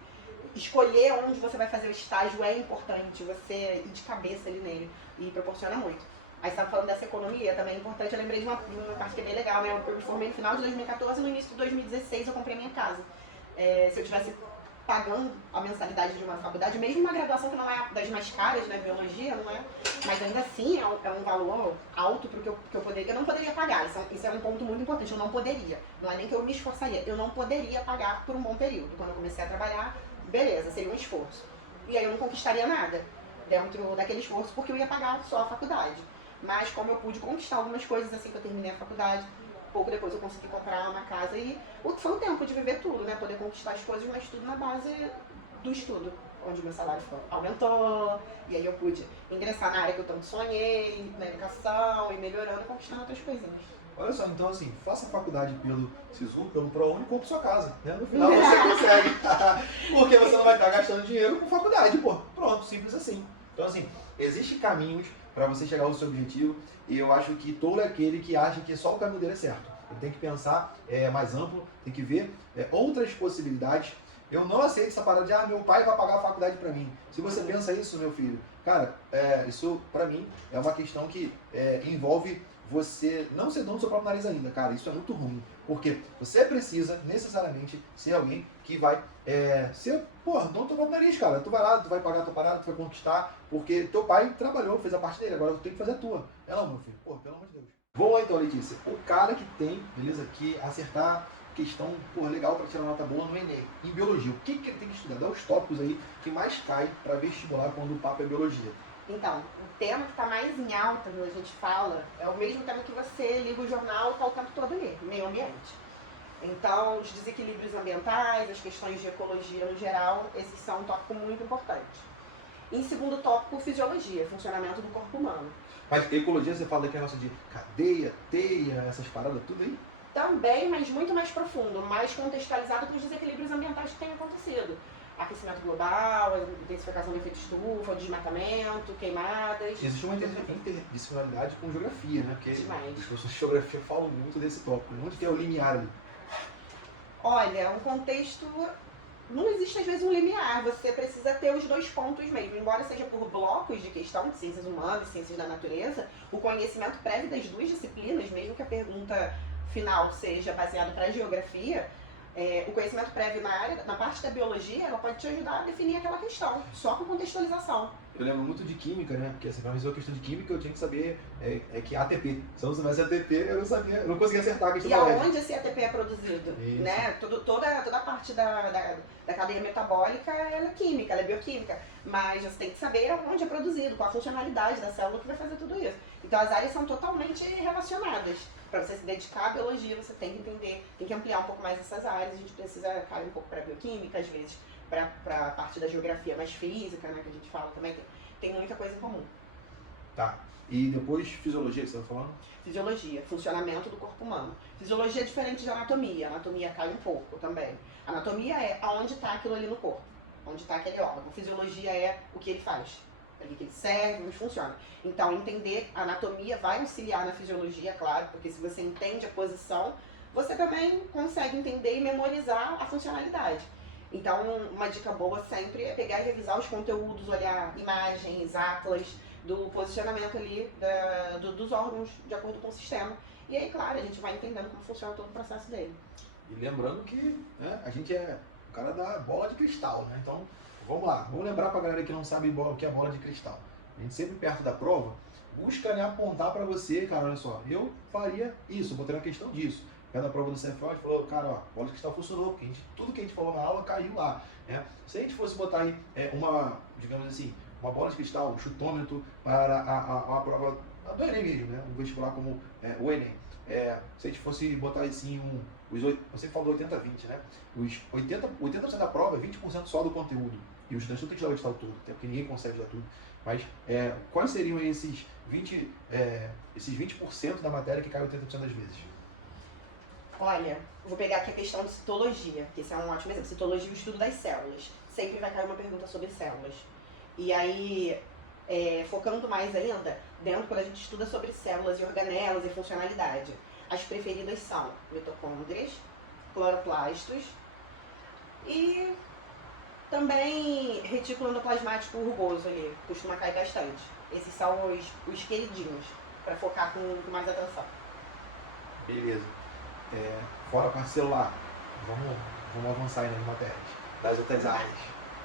escolher onde você vai fazer o estágio, é importante, você ir de cabeça ali nele, e proporciona muito. Aí você estava falando dessa economia, também é importante, eu lembrei de uma parte que é bem legal, né? Eu me formei no final de 2014 e no início de 2016 eu comprei minha casa. Se eu tivesse pagando a mensalidade de uma faculdade, mesmo uma graduação que não é das mais caras, né, biologia, não é, mas ainda assim é um valor alto para o que eu não poderia pagar. Isso é um ponto muito importante, eu não poderia. Não é nem que eu me esforçaria, eu não poderia pagar por um bom período. Quando eu comecei a trabalhar, beleza, seria um esforço. E aí eu não conquistaria nada dentro daquele esforço, porque eu ia pagar só a faculdade. mas como eu pude conquistar algumas coisas assim que eu terminei a faculdade, pouco depois eu consegui comprar uma casa e foi o tempo de viver tudo, né? Poder conquistar as coisas, mas tudo na base do estudo, onde meu salário aumentou, e aí eu pude ingressar na área que eu tanto sonhei, na educação, e melhorando e conquistando outras coisinhas. Olha só, então assim, faça a faculdade pelo SISU, pelo ProUni e compre sua casa, né? No final você consegue. Porque você não vai estar gastando dinheiro com faculdade, pô. Pronto, simples assim. Então assim, existem caminhos para você chegar ao seu objetivo e eu acho que tolo é aquele que acha que só o caminho dele é certo. Ele tem que pensar mais amplo, tem que ver outras possibilidades. Eu não aceito essa parada de, meu pai vai pagar a faculdade para mim. Se você pensa isso, meu filho, cara, isso para mim é uma questão que envolve você não ser dono do seu próprio nariz ainda, cara. Isso é muito ruim. Porque você precisa necessariamente ser alguém que vai ser, dono do teu próprio nariz, cara. Tu vai lá, tu vai pagar a tua parada, tu vai conquistar, porque teu pai trabalhou, fez a parte dele, agora tu tem que fazer a tua. É não, meu filho. Pô, pelo amor de Deus. Vamos lá então, Letícia. O cara que tem, beleza, que acertar questão, legal para tirar nota boa no Enem, em biologia, o que ele tem que estudar? Dá os tópicos aí que mais cai para vestibular quando o papo é biologia. Então, o tema que está mais em alta quando a gente fala é o mesmo tema que você liga o jornal e está o tempo todo ali, meio ambiente. Então, os desequilíbrios ambientais, as questões de ecologia no geral, esses são um tópico muito importante. Em segundo tópico, fisiologia, funcionamento do corpo humano. Mas ecologia, você fala daquele negócio de cadeia, teia, essas paradas, tudo aí? Também, mas muito mais profundo, mais contextualizado com os desequilíbrios ambientais que têm acontecido. Aquecimento global, intensificação do efeito estufa, desmatamento, queimadas. Existe uma interdisciplinaridade com geografia, né? Porque demais. As pessoas de geografia falam muito desse tópico. Onde que é o limiar ali? Olha, um contexto... Não existe, às vezes, um limiar. Você precisa ter os dois pontos mesmo. Embora seja por blocos de questão de ciências humanas e ciências da natureza, o conhecimento prévio das duas disciplinas, mesmo que a pergunta final seja baseada para a geografia, o conhecimento prévio na parte da biologia, ela pode te ajudar a definir aquela questão, só com contextualização. Eu lembro muito de química, né? Porque assim, pra resolver a questão de química, eu tinha que saber que ATP. Se eu não soubesse ATP, eu não sabia, eu não conseguia acertar a questão. E aonde esse ATP é produzido, isso, né? Toda a parte da cadeia metabólica, ela é química, ela é bioquímica. Mas você tem que saber onde é produzido, qual a funcionalidade da célula que vai fazer tudo isso. Então as áreas são totalmente relacionadas. Para você se dedicar à biologia, você tem que entender, tem que ampliar um pouco mais essas áreas. A gente precisa cair um pouco para a bioquímica, às vezes para a parte da geografia mais física, né, que a gente fala também, tem muita coisa em comum. Tá. E depois fisiologia, que você está falando? Fisiologia, funcionamento do corpo humano. Fisiologia é diferente de anatomia. Anatomia cai um pouco também. Anatomia é aonde está aquilo ali no corpo, onde está aquele órgão. Fisiologia é o que ele faz, para que ele serve, como funciona. Então, entender a anatomia vai auxiliar na fisiologia, claro, porque se você entende a posição, você também consegue entender e memorizar a funcionalidade. Então, uma dica boa sempre é pegar e revisar os conteúdos, olhar imagens, atlas, do posicionamento ali dos órgãos de acordo com o sistema. E aí, claro, a gente vai entendendo como funciona todo o processo dele. E lembrando que a gente é o cara da bola de cristal, né? Então, vamos lá. Vamos lembrar pra galera que não sabe o que é bola de cristal. A gente sempre perto da prova, busca apontar pra você, cara, olha só, eu faria isso, eu botei uma questão disso. Cada prova do CFO, a gente falou, cara, ó, bola de cristal funcionou, porque tudo que a gente falou na aula caiu lá, né? Se a gente fosse botar aí digamos assim, uma bola de cristal, um chutômetro para a prova do Enem mesmo, né? Um vestibular como o Enem. Se a gente fosse botar assim, eu sempre falo 80-20, né? Os 80% da prova é 20% só do conteúdo. E os estudantes não tem que dar o cristal todo, até porque ninguém consegue dar tudo. Mas quais seriam esses 20% da matéria que cai 80% das vezes? Olha, vou pegar aqui a questão de citologia, que esse é um ótimo exemplo. Citologia é o estudo das células. Sempre vai cair uma pergunta sobre células. E aí, focando mais ainda, quando a gente estuda sobre células e organelas e funcionalidade, as preferidas são mitocôndrias, cloroplastos e também retículo endoplasmático rugoso ali, costuma cair bastante. Esses são os queridinhos, para focar com mais atenção. Beleza. Fora a parte celular, vamos avançar aí nas matérias das outras áreas.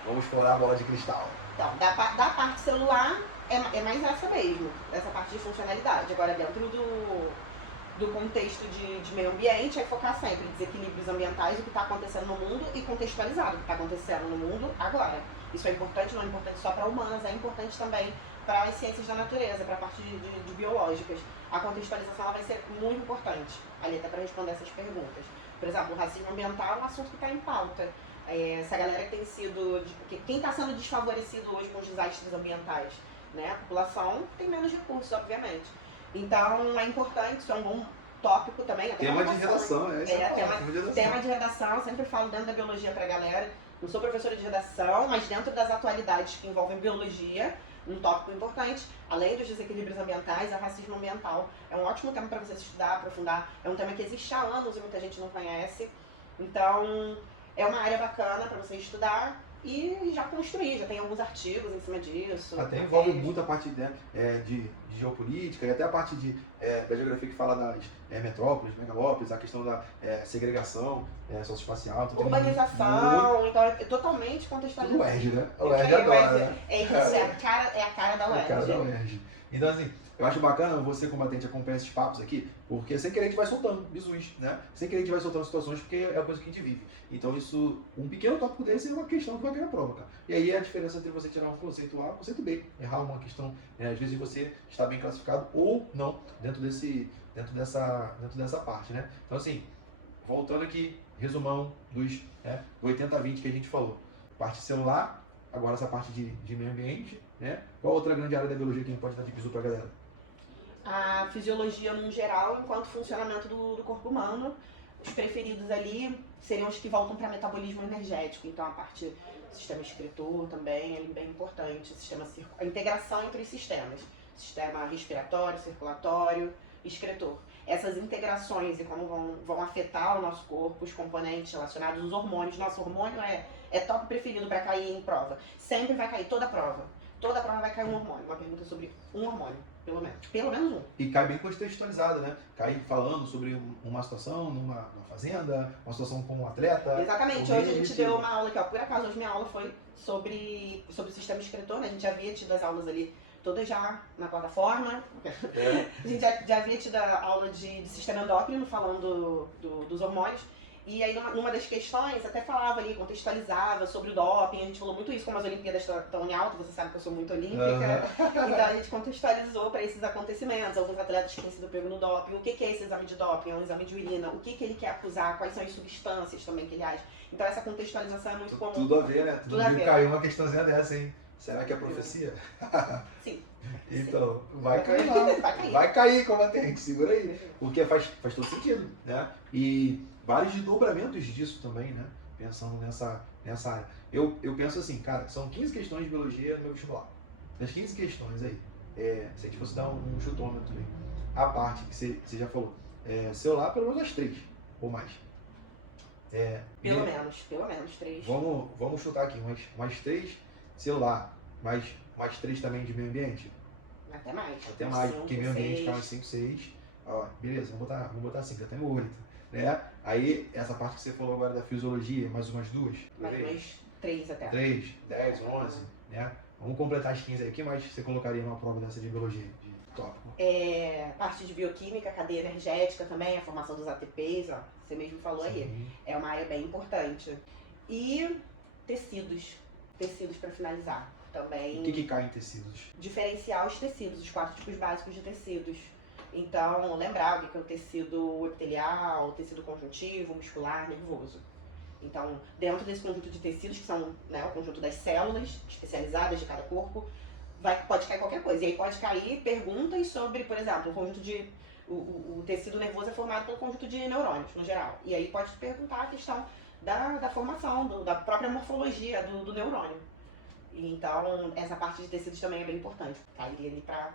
Vamos explorar a bola de cristal. Então, da parte celular, é mais essa mesmo, essa parte de funcionalidade. Agora, dentro do contexto de meio ambiente, é focar sempre em desequilíbrios ambientais, o que está acontecendo no mundo e contextualizado o que está acontecendo no mundo agora. Isso é importante, não é importante só para humanas, é importante também para as ciências da natureza, para a parte de biológicas. A contextualização ela vai ser muito importante ali até para responder essas perguntas. Por exemplo, o racismo ambiental é um assunto que está em pauta. Essa galera que tem sido... Quem está sendo desfavorecido hoje com os desastres ambientais? Né? A população tem menos recursos, obviamente. Então, é importante, isso é um bom tópico também. Tema de redação, tema de redação, eu sempre falo dentro da biologia pra galera. Não sou professora de redação, mas dentro das atualidades que envolvem biologia, um tópico importante, além dos desequilíbrios ambientais, é o racismo ambiental. É um ótimo tema para você estudar, aprofundar. É um tema que existe há anos e muita gente não conhece. Então, é uma área bacana para você estudar e já construir, já tem alguns artigos em cima disso. Até envolve muito a parte de geopolítica e até a parte da geografia que fala das metrópoles, megalópolis, a questão da segregação socioespacial. Urbanização, então é totalmente contextualizado. O UERJ, né? O UERJ adora, né? É a cara da UERJ. É a cara da UERJ. Então, assim, eu acho bacana você, combatente, acompanhar esses papos aqui, porque sem querer a gente vai soltando bisus, né? Sem querer a gente vai soltando situações, porque é a coisa que a gente vive. Então, isso, um pequeno tópico desse é uma questão que vai ganhar prova, cara. E aí é a diferença entre você tirar um conceito A e um conceito B. Errar uma questão, às vezes você está bem classificado ou não dentro dessa parte, né? Então, assim, voltando aqui, resumão dos 80-20 que a gente falou. Parte celular, agora essa parte de meio ambiente, né? Qual outra grande área da biologia que a gente pode dar de bisu pra galera? A fisiologia no geral, enquanto funcionamento do corpo humano. Os preferidos ali seriam os que voltam para metabolismo energético, então a parte do sistema excretor também é bem importante, a integração entre os sistemas, sistema respiratório, circulatório, excretor. Essas integrações e como vão afetar o nosso corpo, os componentes relacionados aos hormônios. Nosso hormônio é top preferido para cair em prova, sempre vai cair, toda prova vai cair um hormônio, uma pergunta sobre um hormônio. Pelo menos um. E cai bem contextualizado, né? Cai falando sobre uma situação numa fazenda, uma situação com um atleta. Exatamente. Hoje a gente deu uma aula aqui, ó. Por acaso, hoje minha aula foi sobre o sistema excretor, né? A gente já havia tido as aulas ali todas já na plataforma. A gente já havia tido a aula de sistema endócrino, falando dos hormônios. E aí, numa das questões, até falava ali, contextualizava sobre o doping. A gente falou muito isso, como as Olimpíadas estão em alta, você sabe que eu sou muito olímpica. Então a gente contextualizou para esses acontecimentos, alguns atletas que têm sido pegos no doping. O que é esse exame de doping? É um exame de urina. O que ele quer acusar? Quais são as substâncias também que ele age? Então essa contextualização é muito comum. Tudo a ver, né? Tudo a ver. Caiu uma questãozinha dessa, hein? Será que é profecia? Sim. Então, vai cair lá. Vai cair, combatente, segura aí. Porque faz todo sentido, né? E vários desdobramentos disso também, né? Pensando nessa área. Eu penso assim, cara, são 15 questões de biologia no meu vestibular. Das 15 questões aí, se a gente fosse dar um chutômetro aí, a parte que você já falou, celular, pelo menos as 3 ou mais. Pelo menos 3. Vamos chutar aqui, mais 3 celular, mais 3 também de meio ambiente. Até mais, porque meio ambiente cai 5, 6. Ó, beleza, vamos botar 5, já tem 8. Né? Aí, essa parte que você falou agora da fisiologia, mais umas 2? Mais 3 até. 3, 10, 11, né? Vamos completar as 15 aí. O que mais você colocaria numa prova dessa de biologia, de tópico? Parte de bioquímica, cadeia energética também, a formação dos ATPs, ó, você mesmo falou. Sim. Aí. É uma área bem importante. E tecidos para finalizar. Também. O que cai em tecidos? Diferenciar os tecidos, os 4 tipos básicos de tecidos. Então, lembrar o que é o tecido epitelial, o tecido conjuntivo, muscular, nervoso. Então, dentro desse conjunto de tecidos, que são, né, o conjunto das células especializadas de cada corpo, pode cair qualquer coisa. E aí pode cair perguntas sobre, por exemplo, o conjunto de... O tecido nervoso é formado pelo conjunto de neurônios, no geral. E aí pode perguntar a questão da formação, da própria morfologia do neurônio. Então, essa parte de tecidos também é bem importante. Cairia ali pra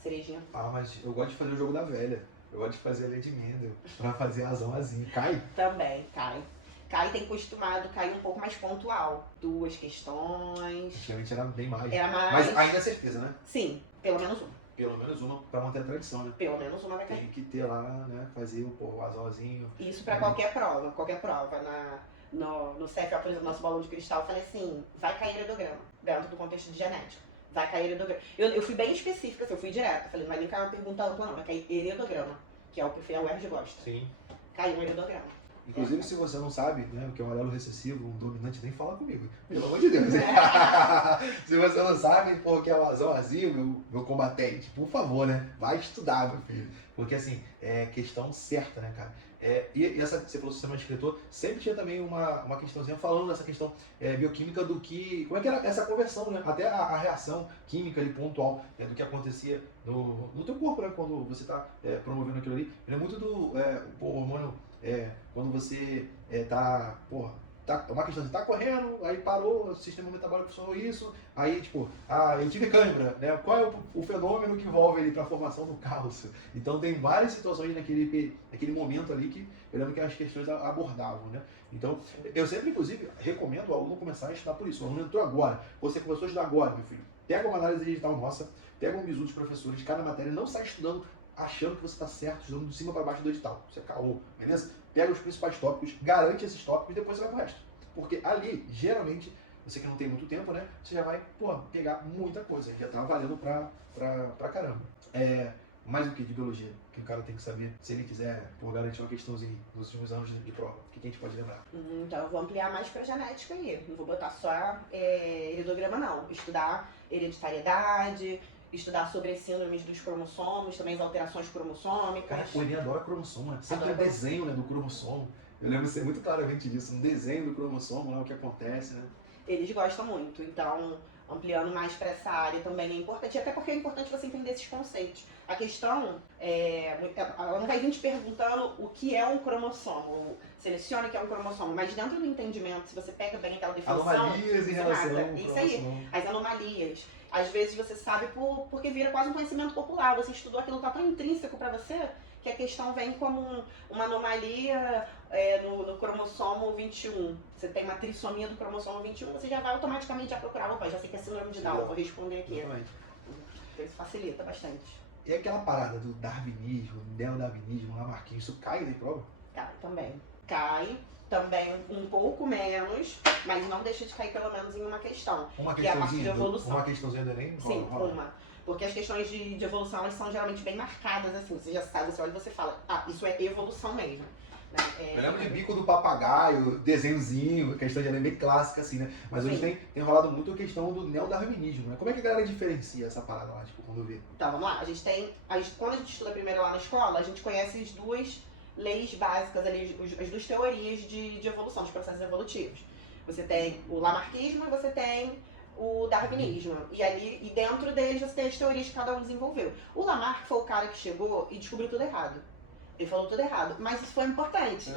cerejinha. Ah, mas eu gosto de fazer o jogo da velha. Eu gosto de fazer a Lady Mendel pra fazer azão azinho. Cai? Também, cai. Cai tem costumado cair um pouco mais pontual. 2 questões. Antigamente era bem mais. Era mais. Mas ainda é certeza, né? Sim, pelo menos uma. Pelo menos uma pra manter a tradição, né? Pelo menos uma vai cair. Tem que ter lá, né? Fazer o azãozinho. Isso pra qualquer prova. No CFA, por exemplo, nosso balão de cristal, eu falei assim, vai cair heredograma, dentro do contexto de genética. Vai cair heredograma. Eu fui bem específica, assim, eu fui direto. Falei, não vai nem cair uma pergunta ampla, não. Vai cair heredograma, que é o que a UERJ gosta. Sim. Caiu um heredograma. Inclusive, se você não sabe, né, o que é um alelo recessivo, um dominante, nem fala comigo. Pelo amor de Deus. Se você não sabe, pô, o que é o azul vazio, meu combatente, por favor, né? Vai estudar, meu filho. Porque, assim, é questão certa, né, cara? E essa, você falou sistema de escritor, sempre tinha também uma questãozinha falando dessa questão bioquímica do que... Como é que era essa conversão, né? Até a reação química ali, pontual, do que acontecia no teu corpo, né? Quando você está promovendo aquilo ali. Ele é muito do hormônio... quando você uma questão de tá correndo, aí parou, o sistema metabólico funcionou isso, aí tipo, eu tive cãibra, né? Qual é o fenômeno que envolve ele para a formação do cálcio? Então tem várias situações naquele momento ali que eu lembro que as questões abordavam, né? Então, eu sempre, inclusive, recomendo o aluno começar a estudar por isso. O aluno entrou agora, você começou a estudar agora, meu filho. Pega uma análise digital nossa, pega um bizu de professores de cada matéria, não sai estudando achando que você está certo, estudando de cima para baixo do edital. Isso é caô, beleza? Pega os principais tópicos, garante esses tópicos e depois você vai pro resto. Porque ali, geralmente, você que não tem muito tempo, né? Você já vai, pegar muita coisa. Já tá valendo pra caramba. Mais o que de biologia que o cara tem que saber se ele quiser, garantir uma questãozinha nos últimos anos de prova? O que a gente pode lembrar? Então eu vou ampliar mais pra genética aí. Não vou botar só heredograma, não. Estudar hereditariedade, estudar sobre as síndromes dos cromossomos, também as alterações cromossômicas. Cara, o Enem adora cromossomo, né? Sempre tem desenho, né, do cromossomo. Eu lembro ser muito claramente disso, um desenho do cromossomo, o que acontece, né? Eles gostam muito, então ampliando mais para essa área também é importante, até porque é importante você entender esses conceitos. A questão, ela não vai vir te perguntando o que é um cromossomo, selecione o que é um cromossomo, mas dentro do entendimento, se você pega bem aquela definição... Anomalias em relação ao isso aí, as anomalias. Às vezes você sabe porque vira quase um conhecimento popular, você estudou aquilo, tá tão intrínseco para você, que a questão vem como uma anomalia no cromossomo 21. Você tem uma trissomia do cromossomo 21, você já vai automaticamente já procurar, já sei que é síndrome de Down, vou responder aqui. Exatamente. Então isso facilita bastante. E aquela parada do darwinismo, neodarwinismo, Lamarckismo, isso cai em prova? Cai também. Cai também um pouco menos, mas não deixa de cair pelo menos em uma questão. Que é a parte de evolução. Uma questãozinha do Enem? Sim, uma. Porque as questões de evolução, elas são geralmente bem marcadas, assim, você já sabe, você olha e você fala, isso é evolução mesmo. Né? Eu lembro de Bico do Papagaio, desenhozinho, questão de Enem bem clássica, assim, né? Mas hoje tem rolado muito a questão do neodarwinismo, né? Como é que a galera diferencia essa parada lá, tipo, quando vê? Então, vamos lá, quando a gente estuda primeiro lá na escola, a gente conhece as duas leis básicas ali, as duas teorias de evolução, dos processos evolutivos. Você tem o Lamarckismo e você tem o darwinismo. E dentro deles você tem as teorias que cada um desenvolveu. O Lamarck foi o cara que chegou e descobriu tudo errado. Ele falou tudo errado, mas isso foi importante.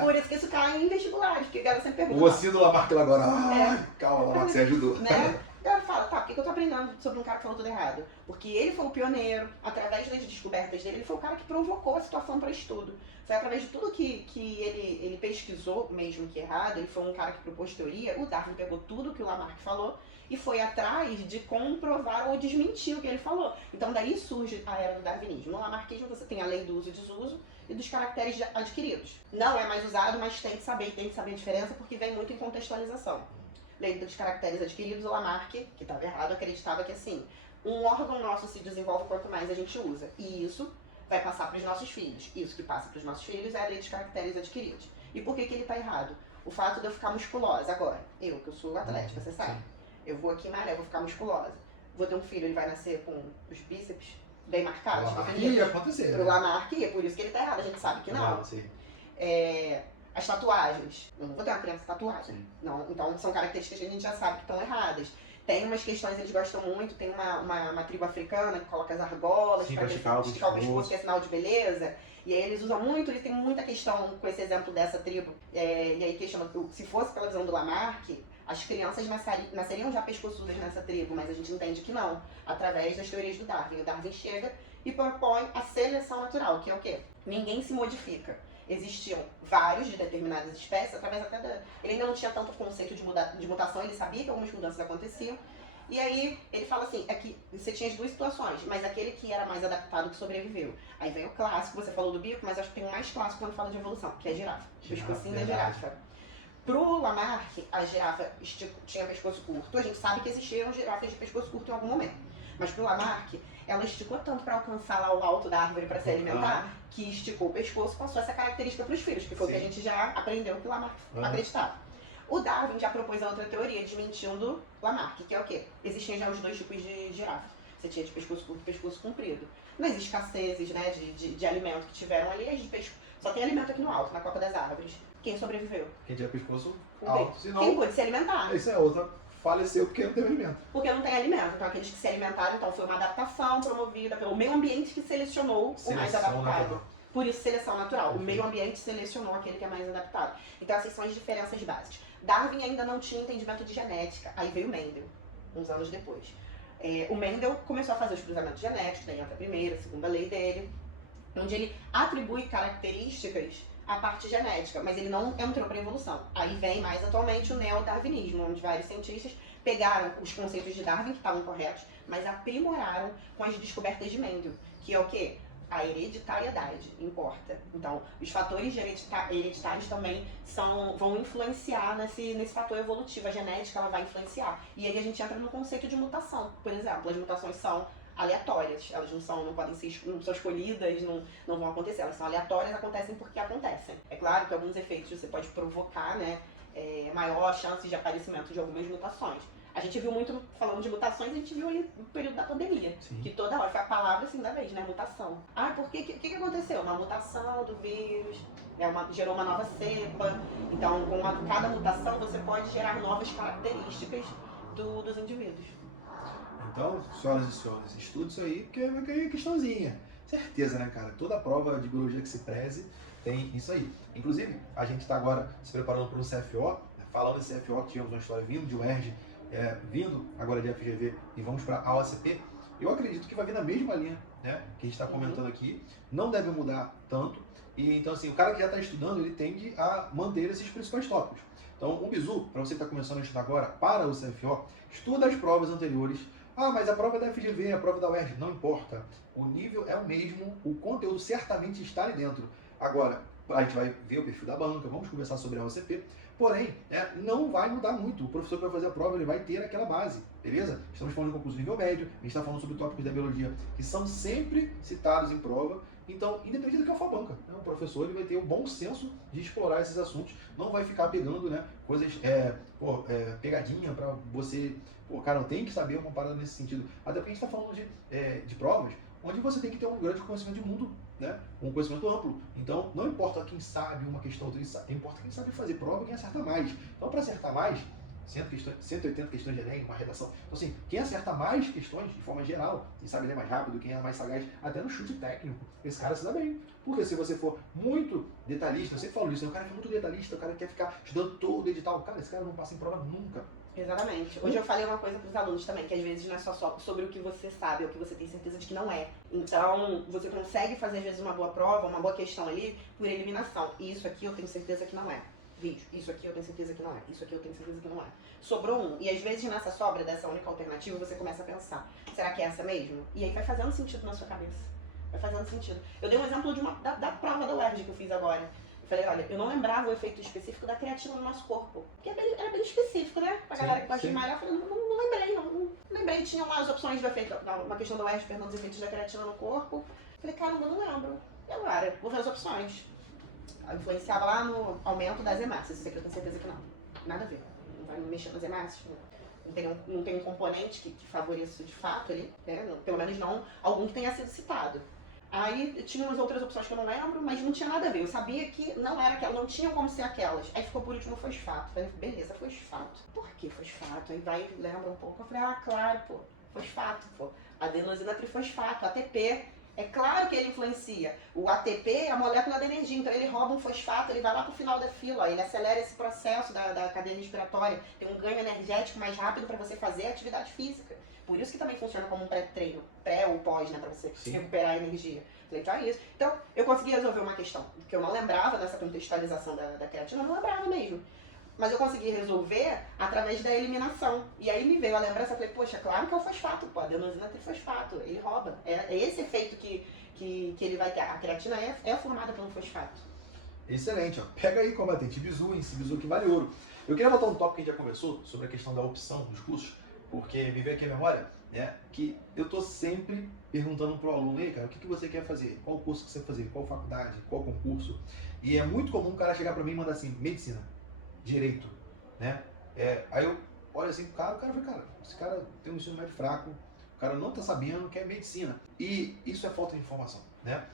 Por isso que isso cai em vestibulares, porque a galera sempre pergunta. O ossinho do Lamarck lá agora, calma, Lamarck, você ajudou. Né? A galera fala, por que eu tô aprendendo sobre um cara que falou tudo errado? Porque ele foi o pioneiro, através das descobertas dele, ele foi o cara que provocou a situação para estudo. Foi através de tudo que ele pesquisou, mesmo que errado, ele foi um cara que propôs teoria, o Darwin pegou tudo que o Lamarck falou e foi atrás de comprovar ou desmentir o que ele falou. Então daí surge a era do darwinismo. No Lamarckismo você tem a lei do uso e desuso e dos caracteres adquiridos. Não é mais usado, mas tem que saber a diferença porque vem muito em contextualização. Lei dos caracteres adquiridos, o Lamarck, que estava errado, acreditava que assim, um órgão nosso se desenvolve quanto mais a gente usa. E isso vai passar para os nossos filhos. Isso que passa para os nossos filhos é a lei dos caracteres adquiridos. E por que ele está errado? O fato de eu ficar musculosa agora. Eu, que eu sou atlética, você sabe. Eu vou aqui malhar, eu vou ficar musculosa. Vou ter um filho, ele vai nascer com os bíceps bem marcados. Ia acontecer. Pro Lamarck, é por isso que ele está errado. A gente sabe que não. As tatuagens. Eu não vou ter uma criança tatuagem. Não, então são características que a gente já sabe que estão erradas. Tem umas questões, eles gostam muito, tem uma tribo africana que coloca as argolas para esticar o pescoço, que é sinal de beleza. E aí eles usam muito, eles têm muita questão com esse exemplo dessa tribo. E aí questionam, se fosse pela visão do Lamarck, as crianças nasceriam já pescoçudas nessa tribo, mas a gente entende que não, através das teorias do Darwin. O Darwin chega e propõe a seleção natural, que é o quê? Ninguém se modifica. Existiam vários de determinadas espécies, através até ele ainda não tinha tanto conceito de mutação, ele sabia que algumas mudanças aconteciam. E aí ele fala assim, que você tinha as duas situações, mas aquele que era mais adaptado que sobreviveu. Aí vem o clássico, você falou do bico, mas acho que tem um mais clássico quando fala de evolução, que é a girafa. O pescocinho da girafa. Pro Lamarck, a girafa tinha pescoço curto. A gente sabe que existiram girafas de pescoço curto em algum momento. Mas pro Lamarck, ela esticou tanto para alcançar lá o alto da árvore para se alimentar, que esticou o pescoço e passou essa característica para os filhos, que foi o que a gente já aprendeu que o Lamarck acreditava. O Darwin já propôs a outra teoria, desmentindo Lamarck, que é o quê? Existiam já os dois tipos de girafa. Você tinha de pescoço curto e pescoço comprido. Nas escassezes, né, de alimento que tiveram ali, as de pescoço. Só tem alimento aqui no alto, na copa das árvores. Quem sobreviveu? Quem tinha pescoço Comprido. alto, senão... Quem pôde se alimentar? Isso é outra. Faleceu porque não teve alimento. Porque não tem alimento. Então, aqueles que se alimentaram, então, foi uma adaptação promovida pelo meio ambiente que selecionou o mais adaptado. Natural. Por isso, seleção natural. O meio ambiente selecionou aquele que é mais adaptado. Então, essas são as diferenças básicas. Darwin ainda não tinha entendimento de genética. Aí veio Mendel, uns anos depois. O Mendel começou a fazer os cruzamentos genéticos, daí entra a primeira, a segunda lei dele, onde ele atribui características à parte genética, mas ele não entrou para a evolução. Aí vem mais atualmente o neodarwinismo, onde vários cientistas pegaram os conceitos de Darwin, que estavam corretos, mas aprimoraram com as descobertas de Mendel, que é o quê? A hereditariedade importa. Então, os fatores hereditários também vão influenciar nesse fator evolutivo. A genética ela vai influenciar. E aí a gente entra no conceito de mutação. Por exemplo, as mutações são aleatórias. Elas não podem ser não são escolhidas, não vão acontecer. Elas são aleatórias, acontecem porque acontecem. É claro que alguns efeitos você pode provocar, né, maior chance de aparecimento de algumas mutações. A gente viu muito, falando de mutações, a gente viu aí no período da pandemia. Sim. Que toda hora foi a palavra assim da vez, né? Mutação. Por que? O que aconteceu? Uma mutação do vírus, gerou uma nova cepa. Então, com cada mutação, você pode gerar novas características dos indivíduos. Então, senhoras e senhores, estude isso aí, porque vai cair questãozinha. Certeza, né, cara? Toda prova de biologia que se preze tem isso aí. Inclusive, a gente está agora se preparando para um CFO, falando em CFO, que tivemos uma história vindo de UERJ, vindo agora de FGV e vamos para a OCP, eu acredito que vai vir na mesma linha, né, que a gente está comentando aqui, não deve mudar tanto, e então assim, o cara que já está estudando, ele tende a manter esses principais tópicos. Então, o Bizu, para você que está começando a estudar agora para o CFO, estuda as provas anteriores. Mas a prova é da FGV, a prova da UERJ, não importa, o nível é o mesmo, o conteúdo certamente está ali dentro. Agora, a gente vai ver o perfil da banca, vamos conversar sobre a OCP, porém, não vai mudar muito. O professor que vai fazer a prova, ele vai ter aquela base, beleza? Estamos falando de concurso nível médio, a gente está falando sobre tópicos da biologia que são sempre citados em prova, então, independente do que for a banca, né? O professor ele vai ter o bom senso de explorar esses assuntos, não vai ficar pegando, né, coisas, pegadinha para você, cara, não tem que saber uma parada nesse sentido, até porque a gente está falando de provas, onde você tem que ter um grande conhecimento de mundo, né? Um conhecimento amplo. Então, não importa quem sabe uma questão, importa quem sabe fazer prova e quem acerta mais. Então, para acertar mais, 180 questões de Enem, uma redação. Então, assim, quem acerta mais questões, de forma geral, quem sabe ler mais rápido, quem é mais sagaz, até no chute técnico, esse cara se dá bem. Porque se você for muito detalhista, eu sempre falo isso, né? O cara que é muito detalhista, o cara que quer ficar estudando todo o edital, cara, esse cara não passa em prova nunca. Exatamente. Hoje eu falei uma coisa para os alunos também, que às vezes não é só sobre o que você sabe, ou o que você tem certeza de que não é. Então, você consegue fazer às vezes uma boa prova, uma boa questão ali, por eliminação. E isso aqui eu tenho certeza que não é. Vídeo. Isso aqui eu tenho certeza que não é. Isso aqui eu tenho certeza que não é. Sobrou um. E às vezes nessa sobra dessa única alternativa, você começa a pensar, será que é essa mesmo? E aí vai fazendo sentido na sua cabeça. Vai fazendo sentido. Eu dei um exemplo da prova da UERJ que eu fiz agora. Eu falei, olha, eu não lembrava o efeito específico da creatina no nosso corpo. Porque era bem específico, né? Pra galera que gosta de malhar, eu falei, não lembrei, não lembrei. Tinham lá as opções do efeito, uma questão da UERJ perguntando os efeitos da creatina no corpo. Eu falei, caramba, eu não lembro. E agora? Vou ver as opções. Eu influenciava lá no aumento das hemácias. Isso aqui eu tenho certeza que não. Nada a ver. Não vai mexer nas hemácias. Não tem um componente que favoreça isso de fato ali. Né? Pelo menos não algum que tenha sido citado. Aí tinha umas outras opções que eu não lembro, mas não tinha nada a ver. Eu sabia que não era aquela, não tinha como ser aquelas. Aí ficou por último fosfato. Falei, beleza, fosfato. Por que fosfato? Aí vai e lembra um pouco. Eu falei, claro, pô, fosfato, pô. Adenosina trifosfato, ATP. É claro que ele influencia. O ATP é a molécula da energia, então ele rouba um fosfato, ele vai lá pro final da fila, ele acelera esse processo da cadeia respiratória, tem um ganho energético mais rápido para você fazer atividade física. Por isso que também funciona como um pré-treino, pré ou pós, né, para você recuperar a energia. Falei, então é isso. Então, eu consegui resolver uma questão que eu não lembrava nessa contextualização da creatina, eu não lembrava mesmo. Mas eu consegui resolver através da eliminação. E aí me veio a lembrança, eu falei, poxa, claro que é o fosfato, pô, adenosina trifosfato, ele rouba. É esse efeito que ele vai ter. A creatina é formada pelo fosfato. Excelente, ó. Pega aí, combatente, Bizu, esse Bizu que vale ouro. Eu queria botar um tópico que a gente já conversou sobre a questão da opção dos cursos. porque me veio aqui a memória, né, que eu tô sempre perguntando pro aluno, ei, cara, o que, que você quer fazer? Qual curso que você quer fazer? Qual faculdade? Qual concurso? E é muito comum o cara chegar pra mim e mandar assim, medicina, direito, né? Aí eu olho assim pro cara, o cara fala, cara, esse cara tem um ensino médio fraco, o cara não tá sabendo que é medicina. E isso é falta de informação, né?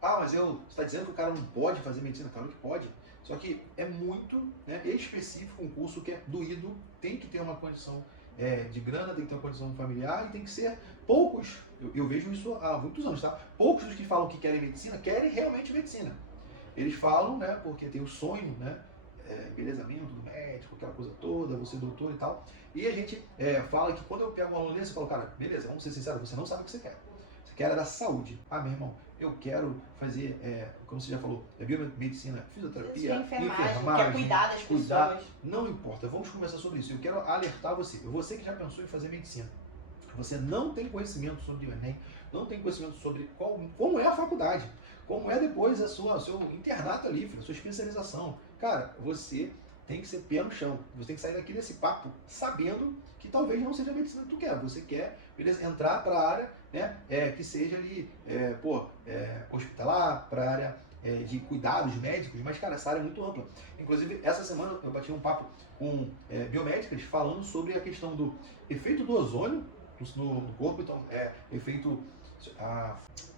Ah, mas você está dizendo que o cara não pode fazer medicina? Claro que pode. Só que é muito, né, específico um curso que é doído, tem que ter uma condição de grana, tem que ter uma condição familiar e tem que ser poucos. Eu vejo isso há muitos anos, tá? Poucos dos que falam que querem medicina, querem realmente medicina. Eles falam, né, porque tem o sonho, né, embelezamento do médico, aquela coisa toda, você doutor e tal. E a gente fala que quando eu pego um aluno desse, eu falo, cara, beleza, vamos ser sinceros, você não sabe o que você quer. Você quer da saúde. Ah, meu irmão, eu quero fazer, como você já falou, biomedicina, fisioterapia, enfermagem, quer cuidar das pessoas. Não importa, vamos conversar sobre isso. Eu quero alertar você que já pensou em fazer medicina. Você não tem conhecimento sobre o Enem, não tem conhecimento sobre como é a faculdade, como é depois o seu internato ali, a sua especialização. Cara, você tem que ser pé no chão. Você tem que sair daqui desse papo sabendo que talvez não seja a medicina que tu quer. Você quer, beleza, entrar para a área, né, que seja ali, hospitalar, para a área de cuidados médicos, mas, cara, essa área é muito ampla. Inclusive, essa semana eu bati um papo com biomédicas falando sobre a questão do efeito do ozônio no corpo. Então, efeito...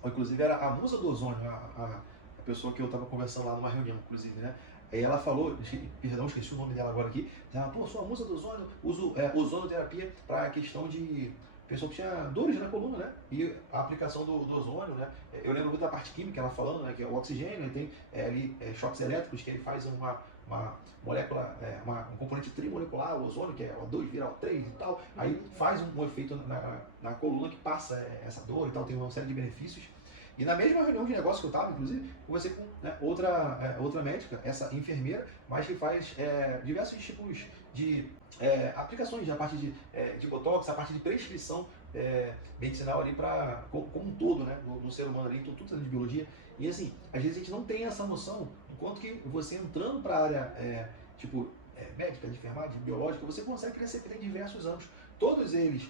inclusive, era a musa do ozônio, a pessoa que eu estava conversando lá numa reunião, inclusive, né? Aí ela falou, perdão, esqueci o nome dela agora aqui, ela, pô, sou a musa do ozônio, uso ozonoterapia para a questão de pessoa que tinha dores na coluna, né? E a aplicação do ozônio, né? Eu lembro muito da parte química, ela falando, né, que é o oxigênio, tem ali choques elétricos, que ele faz uma molécula, um componente trimolecular, o ozônio, que é O2 vira O3 e tal, aí faz um efeito na coluna que passa essa dor e tal, tem uma série de benefícios. E na mesma reunião de negócio que eu estava, inclusive, conversei com outra médica, essa enfermeira, mas que faz diversos tipos de aplicações, a parte de botox, a parte de prescrição medicinal ali como um todo, né, no ser humano ali, então tudo de biologia. E assim, às vezes a gente não tem essa noção, enquanto que você entrando para a área médica, de enfermagem, biológica, você consegue crescer em diversos anos. Todos eles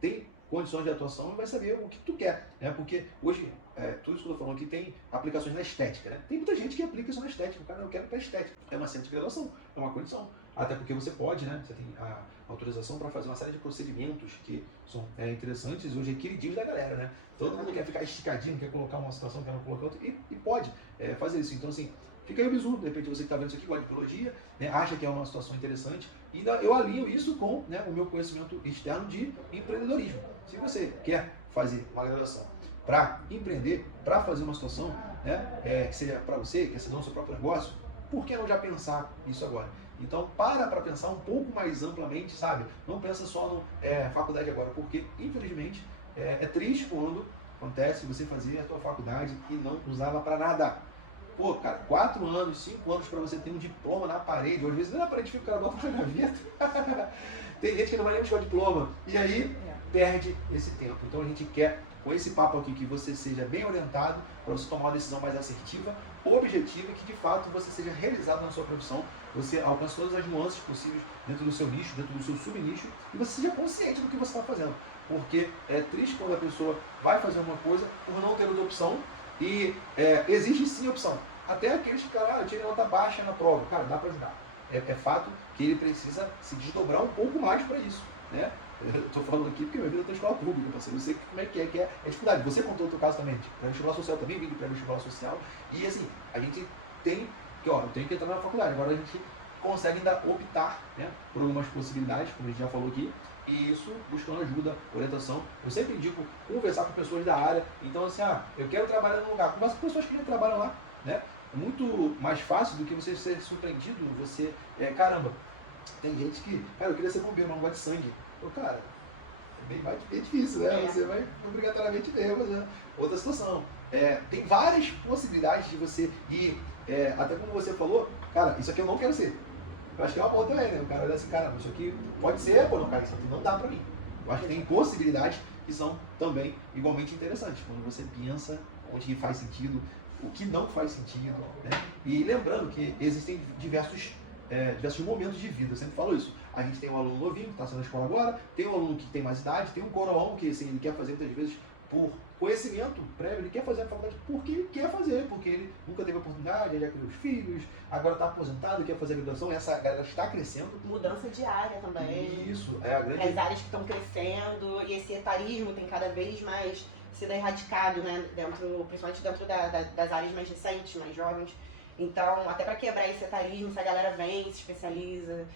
têm condições de atuação e vai saber o que tu quer, né? Porque hoje, tudo isso que eu estou falando aqui tem aplicações na estética, né? Tem muita gente que aplica isso na estética, o cara não quer para estética, é uma centro de graduação, é uma condição, até porque você pode, né? Você tem a autorização para fazer uma série de procedimentos que são interessantes, hoje é queridinhos da galera, né? Todo mundo quer ficar esticadinho, quer colocar uma situação, quer não colocar outra, e pode fazer isso. Então, assim, fica aí o bizu, de repente você que está vendo isso aqui, gosta de biologia, né, acha que é uma situação interessante, e eu alinho isso com, né, o meu conhecimento externo de empreendedorismo. Se você quer fazer uma graduação para empreender, para fazer uma situação, né, que seja para você, quer ser dono do seu próprio negócio, por que não já pensar isso agora? Então, para pensar um pouco mais amplamente, sabe? Não pensa só no faculdade agora, porque, infelizmente, é triste quando acontece você fazer a tua faculdade e não usá-la para nada. Pô, cara, 4 anos, 5 anos para você ter um diploma na parede, ou às vezes não é na parede, fica o cara bota na gaveta. Tem gente que não vai nem buscar o diploma, e aí perde esse tempo. Então a gente quer, com esse papo aqui, que você seja bem orientado para você tomar uma decisão mais assertiva, objetiva, e que de fato você seja realizado na sua profissão, você alcance todas as nuances possíveis dentro do seu nicho, dentro do seu subnicho, e você seja consciente do que você está fazendo. Porque é triste quando a pessoa vai fazer uma coisa por não ter outra opção, e existe sim opção. Até aqueles que, cara, eu tirei nota baixa na prova, cara, dá para ajudar. É fato que ele precisa se desdobrar um pouco mais para isso, né? Eu estou falando aqui porque minha vida está na escola pública, parceiro. Eu sei como é que é dificuldade. Você contou o teu caso também, de pré-vestibular social também, vim de pré-vestibular social, e assim, a gente tem que, eu tenho que entrar na faculdade, agora a gente consegue ainda optar, né, por algumas possibilidades, como a gente já falou aqui, e isso buscando ajuda, orientação. Eu sempre indico conversar com pessoas da área. Então, assim, eu quero trabalhar num lugar, conversa com pessoas que já trabalham lá, né? É muito mais fácil do que você ser surpreendido, você, caramba, tem gente que, cara, eu queria ser bombeiro, mas não gosta de sangue. Pô, cara, é difícil, né? Você vai obrigatoriamente ver, mas é outra situação. Tem várias possibilidades de você ir, até como você falou, cara, isso aqui eu não quero ser. Eu acho que é uma boa também, né? O cara olha assim, cara, isso aqui pode ser, pô, não, cara, isso aqui não dá pra mim. Eu acho que tem possibilidades que são também igualmente interessantes, quando você pensa onde faz sentido, o que não faz sentido, né? E lembrando que existem diversos momentos de vida, eu sempre falo isso. A gente tem um aluno novinho que está saindo da escola agora, tem um aluno que tem mais idade, tem um coroão que assim, ele quer fazer muitas vezes por conhecimento prévio, ele quer fazer a faculdade porque ele quer fazer, porque ele nunca teve oportunidade, ele já criou os filhos, agora está aposentado, quer fazer a graduação, essa galera está crescendo. Mudança de área também. Isso, é a grande... As áreas que estão crescendo e esse etarismo tem cada vez mais sido erradicado, né, principalmente dentro das áreas mais recentes, mais jovens. Então, até para quebrar esse etarismo, essa galera vem, se especializa.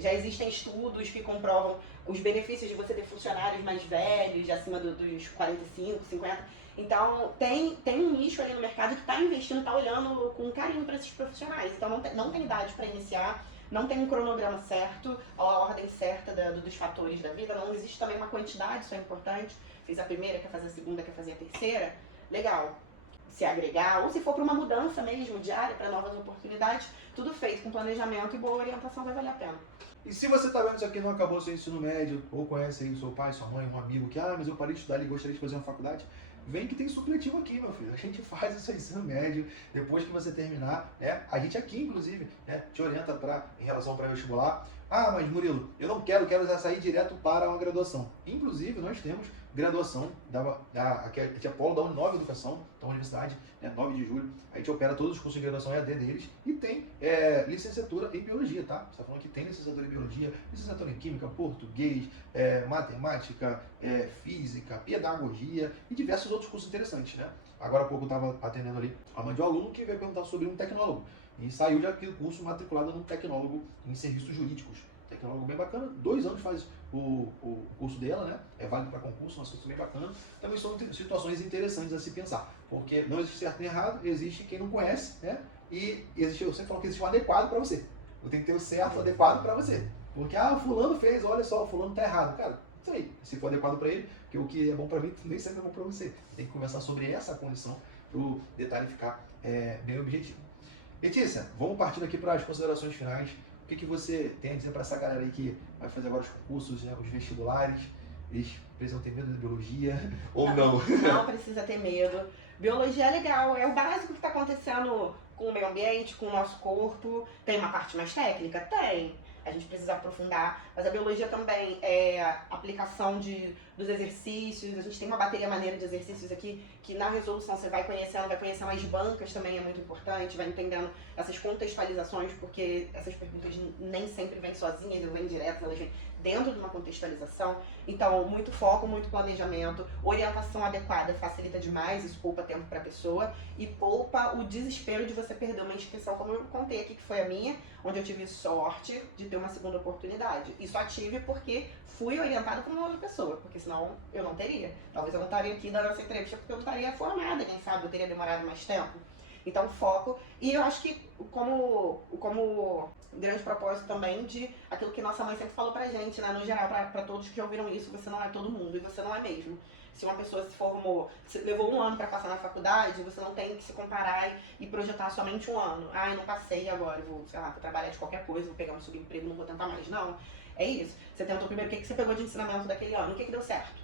Já existem estudos que comprovam os benefícios de você ter funcionários mais velhos, acima dos 45, 50. Então, tem um nicho ali no mercado que está investindo, está olhando com carinho para esses profissionais. Então, não tem idade para iniciar, não tem um cronograma certo, a ordem certa dos fatores da vida, não existe também uma quantidade, isso é importante. Fiz a primeira, quer fazer a segunda, quer fazer a terceira, legal. Se agregar, ou se for para uma mudança mesmo diária, para novas oportunidades, tudo feito com planejamento e boa orientação vai valer a pena. E se você está vendo isso aqui e não acabou seu ensino médio, ou conhece aí seu pai, sua mãe, um amigo que, mas eu parei de estudar e gostaria de fazer uma faculdade, vem que tem supletivo aqui, meu filho. A gente faz o seu ensino médio, depois que você terminar, né? A gente aqui, inclusive, né, te orienta em relação ao pré-vestibular. Mas Murilo, eu não quero já sair direto para uma graduação. Inclusive, nós temos graduação aqui é polo da Uninove Educação, da Universidade, né, 9 de julho. A gente opera todos os cursos de graduação EAD deles e tem licenciatura em Biologia, tá? Você está falando que tem licenciatura em Biologia, licenciatura em Química, Português, Matemática, Física, Pedagogia e diversos outros cursos interessantes, né? Agora há pouco eu estava atendendo ali a mãe de um aluno que veio perguntar sobre um tecnólogo e saiu de aquele curso matriculado num tecnólogo em serviços jurídicos. Tecnólogo bem bacana, 2 anos faz o curso dela, né? É válido para concurso, um curso bem bacana. Também são situações interessantes a se pensar, porque não existe certo nem errado, existe quem não conhece, né? E existe, eu sempre falo que existe um adequado para você. Você tem que ter o certo, adequado para você. Porque, fulano fez, olha só, fulano tá errado. Cara, isso aí, se for adequado para ele, porque o que é bom para mim nem sempre é bom para você. Tem que conversar sobre essa condição para o detalhe ficar bem objetivo. Letícia, vamos partir aqui para as considerações finais. O que você tem a dizer para essa galera aí que vai fazer agora os concursos, né, os vestibulares? Eles precisam ter medo de biologia ou não? Não precisa ter medo. Biologia é legal, é o básico que está acontecendo com o meio ambiente, com o nosso corpo. Tem uma parte mais técnica? Tem. A gente precisa aprofundar, mas a biologia também é a aplicação dos exercícios. A gente tem uma bateria maneira de exercícios aqui, que na resolução você vai conhecendo as bancas também é muito importante, vai entendendo essas contextualizações, porque essas perguntas nem sempre vêm sozinhas, não vêm direto, elas vêm dentro de uma contextualização. Então, muito foco, muito planejamento, orientação adequada facilita demais, isso poupa tempo para a pessoa e poupa o desespero de você perder uma inscrição, como eu contei aqui, que foi a minha, onde eu tive sorte de ter uma segunda oportunidade. E só tive porque fui orientada por uma outra pessoa, porque senão eu não teria. Talvez eu não estaria aqui dando essa entrevista porque eu não estaria formada, quem sabe, eu teria demorado mais tempo. Então, foco. E eu acho que como grande propósito também de aquilo que nossa mãe sempre falou pra gente, né? No geral, pra todos que ouviram isso, você não é todo mundo e você não é mesmo. Se uma pessoa se formou, levou 1 ano para passar na faculdade, você não tem que se comparar e projetar somente 1 ano. Eu não passei agora, vou trabalhar de qualquer coisa, vou pegar um subemprego, não vou tentar mais. Não, é isso. Você tentou primeiro, o que você pegou de ensinamento daquele ano? O que deu certo?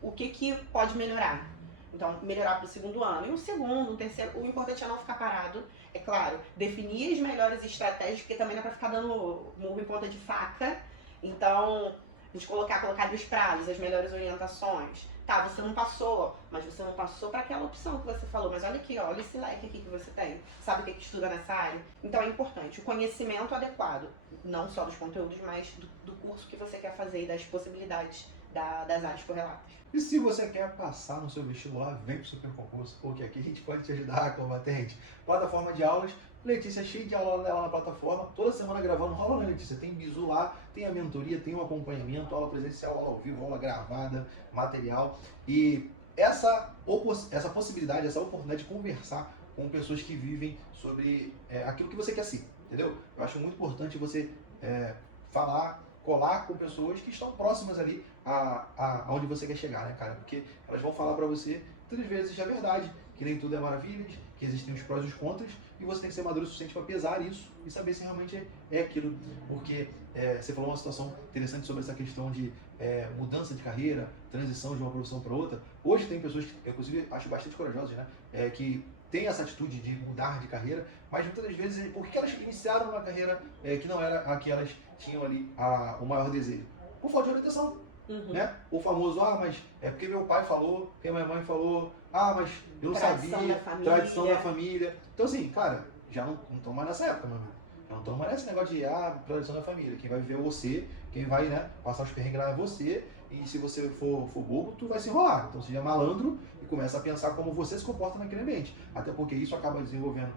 O que pode melhorar? Então, melhorar para o 2º ano. E o 2º, o 3º, o importante é não ficar parado. É claro, definir as melhores estratégias, porque também não é para ficar dando murro em ponta de faca. Então, a gente colocar os prazos, as melhores orientações. Tá, você não passou, mas você não passou para aquela opção que você falou. Mas olha aqui, olha esse leque aqui que você tem. Sabe o que estuda nessa área? Então é importante o conhecimento adequado, não só dos conteúdos, mas do curso que você quer fazer e das possibilidades das áreas correlatas. E se você quer passar no seu vestibular, vem para o Super Concurso, porque aqui a gente pode te ajudar, combatente. Plataforma de aulas, Letícia, cheia de aula dela na plataforma, toda semana gravando, rola, né, Letícia? Tem bizu lá, tem a mentoria, tem o acompanhamento, aula presencial, aula ao vivo, aula gravada, material. E essa possibilidade, essa oportunidade de conversar com pessoas que vivem sobre aquilo que você quer ser, entendeu? Eu acho muito importante você colar com pessoas que estão próximas ali aonde você quer chegar, né, cara? Porque elas vão falar pra você, muitas vezes é verdade, que nem tudo é maravilhas, que existem os prós e os contras, e você tem que ser maduro o suficiente para pesar isso e saber se realmente é aquilo. Porque você falou uma situação interessante sobre essa questão de mudança de carreira, transição de uma profissão para outra. Hoje tem pessoas que, eu, inclusive, acho bastante corajosas, né? Que têm essa atitude de mudar de carreira, mas muitas das vezes, por que elas iniciaram uma carreira que não era a que elas tinham ali o maior desejo? Por falta de orientação. Né? O famoso, mas é porque meu pai falou, porque minha mãe falou, mas eu não sabia, tradição da família. Então assim, cara, já não estão mais nessa época, meu amigo. Já não estão mais nesse negócio de, tradição da família. Quem vai viver é você, quem vai, né, passar os perrengues lá é você, e se você for bobo, tu vai se enrolar. Então seja malandro e começa a pensar como você se comporta naquele ambiente. Até porque isso acaba desenvolvendo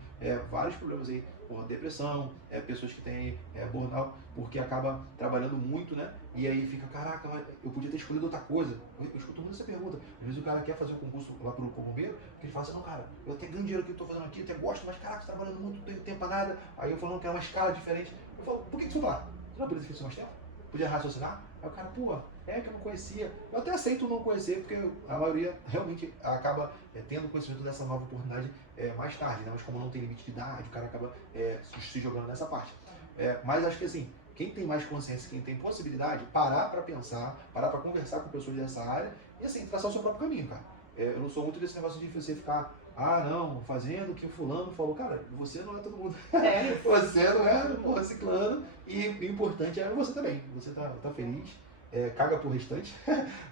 vários problemas aí, depressão, pessoas que têm burnout, porque acaba trabalhando muito, né? E aí fica, caraca, eu podia ter escolhido outra coisa. Eu escuto muito essa pergunta. Às vezes o cara quer fazer um concurso lá pro bombeiro, que ele fala assim, não, cara, eu até ganho dinheiro que eu tô fazendo aqui, eu até gosto, mas caraca, você tá trabalhando muito, não tenho tempo pra nada. Aí eu falo, não, quero uma escala diferente. Eu falo, por que você foi lá? Você não podia ter mais tempo? Podia raciocinar? Aí o cara, que eu não conhecia. Eu até aceito não conhecer, porque a maioria realmente acaba tendo conhecimento dessa nova oportunidade mais tarde, né? Mas como não tem limite de idade, o cara acaba se jogando nessa parte. Mas acho que assim, quem tem mais consciência, quem tem possibilidade, parar para pensar, parar para conversar com pessoas dessa área e assim, traçar o seu próprio caminho, cara. Eu não sou muito desse negócio de você ficar, não, fazendo o que o fulano falou. Cara, você não é todo mundo. Você não é ciclano. E o importante é você também. Você tá feliz, caga pro restante,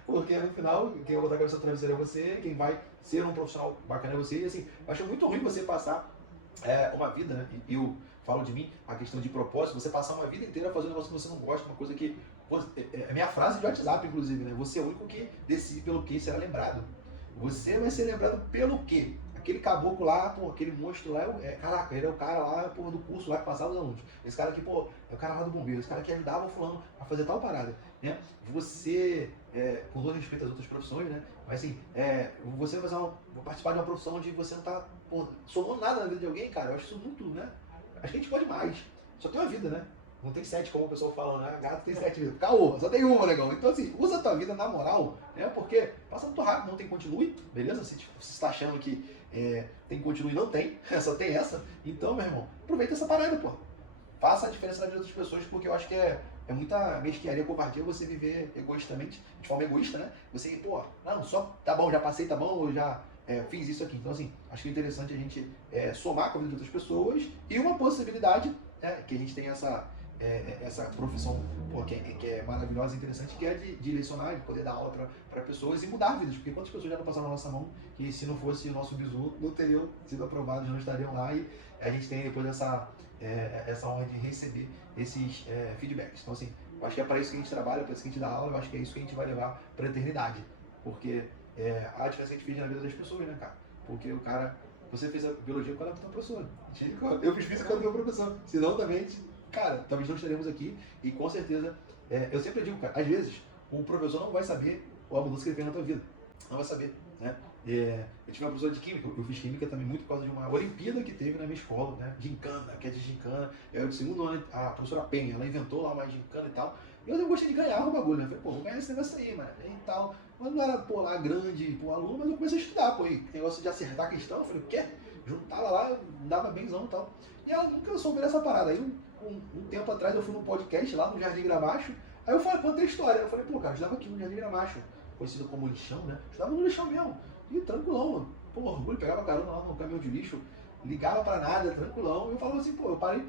porque no final, quem vai botar a cabeça no travesseiro é você, quem vai ser um profissional bacana é você. E assim, eu acho muito ruim você passar uma vida, né? E eu falo de mim, a questão de propósito, você passar uma vida inteira fazendo um negócio que você não gosta, uma coisa que... É minha frase de WhatsApp, inclusive, né? Você é o único que decide pelo que será lembrado. Você vai ser lembrado pelo quê? Aquele caboclo lá, aquele monstro lá, caraca, ele é o cara lá, do curso lá que passava os alunos. Esse cara aqui, é o cara lá do bombeiro, esse cara que ajudava o fulano a fazer tal parada, né? Você, com todo respeito às outras profissões, né? Mas assim, você vai participar de uma profissão onde você não tá somando nada na vida de alguém, cara, eu acho isso muito, né? Acho que a gente pode mais. Só tem uma vida, né? Não tem 7, como o pessoal fala, né? Gato tem 7 vidas. Caô, só tem uma, negão. Então, assim, usa a tua vida na moral, né? Porque passa muito rápido, não tem continue, beleza? Se você está achando que tem continue, não tem. Só tem essa. Então, meu irmão, aproveita essa parada, pô. Faça a diferença na vida das pessoas, porque eu acho que é muita mesquinharia, covardia você viver egoístamente, de forma egoísta, né? Você, não, só tá bom, já passei, tá bom, eu já fiz isso aqui. Então, assim, acho que é interessante a gente somar com a vida de outras pessoas e uma possibilidade, que a gente tem essa profissão que é maravilhosa e interessante, que é de lecionar, de poder dar aula para pessoas e mudar vidas. Porque quantas pessoas já não passaram na nossa mão que, se não fosse o nosso bisu, não teriam sido aprovados, não estariam lá. E a gente tem depois essa honra de receber esses feedbacks. Então, assim, eu acho que é para isso que a gente trabalha, para isso que a gente dá aula, eu acho que é isso que a gente vai levar para a eternidade. Porque a diferença que a gente fez na vida das pessoas, né, cara? Porque o cara, você fez a biologia quando era tua professora. Eu fiz física quando era meu professor. Senão também, cara, talvez não estaremos aqui. E com certeza, eu sempre digo, cara, às vezes o professor não vai saber a mudança que ele fez na tua vida. Não vai saber, né? Eu tive uma professora de química, eu fiz química também muito por causa de uma Olimpíada que teve na minha escola, né? Gincana, que é de gincana. Eu, do segundo ano, a professora Penha, ela inventou lá uma gincana e tal. E eu gostei de ganhar o bagulho, né? Falei, vou ganhar esse negócio aí, mano. E tal. Mas não era, lá, grande, aluno, mas eu comecei a estudar, e negócio de acertar a questão, eu falei, o quê? Juntava lá, dava benzão e tal. E ela nunca soube dessa parada. Aí, um tempo atrás, eu fui num podcast lá no Jardim Gramacho. Aí eu contei a história. Eu falei, cara, eu estudava aqui no Jardim Gramacho, conhecido como lixão, né? Eu estudava no lixão mesmo. E tranquilão, mano. Orgulho, pegava carona lá no caminhão de lixo, ligava pra nada, tranquilão. E eu falava assim, eu parei,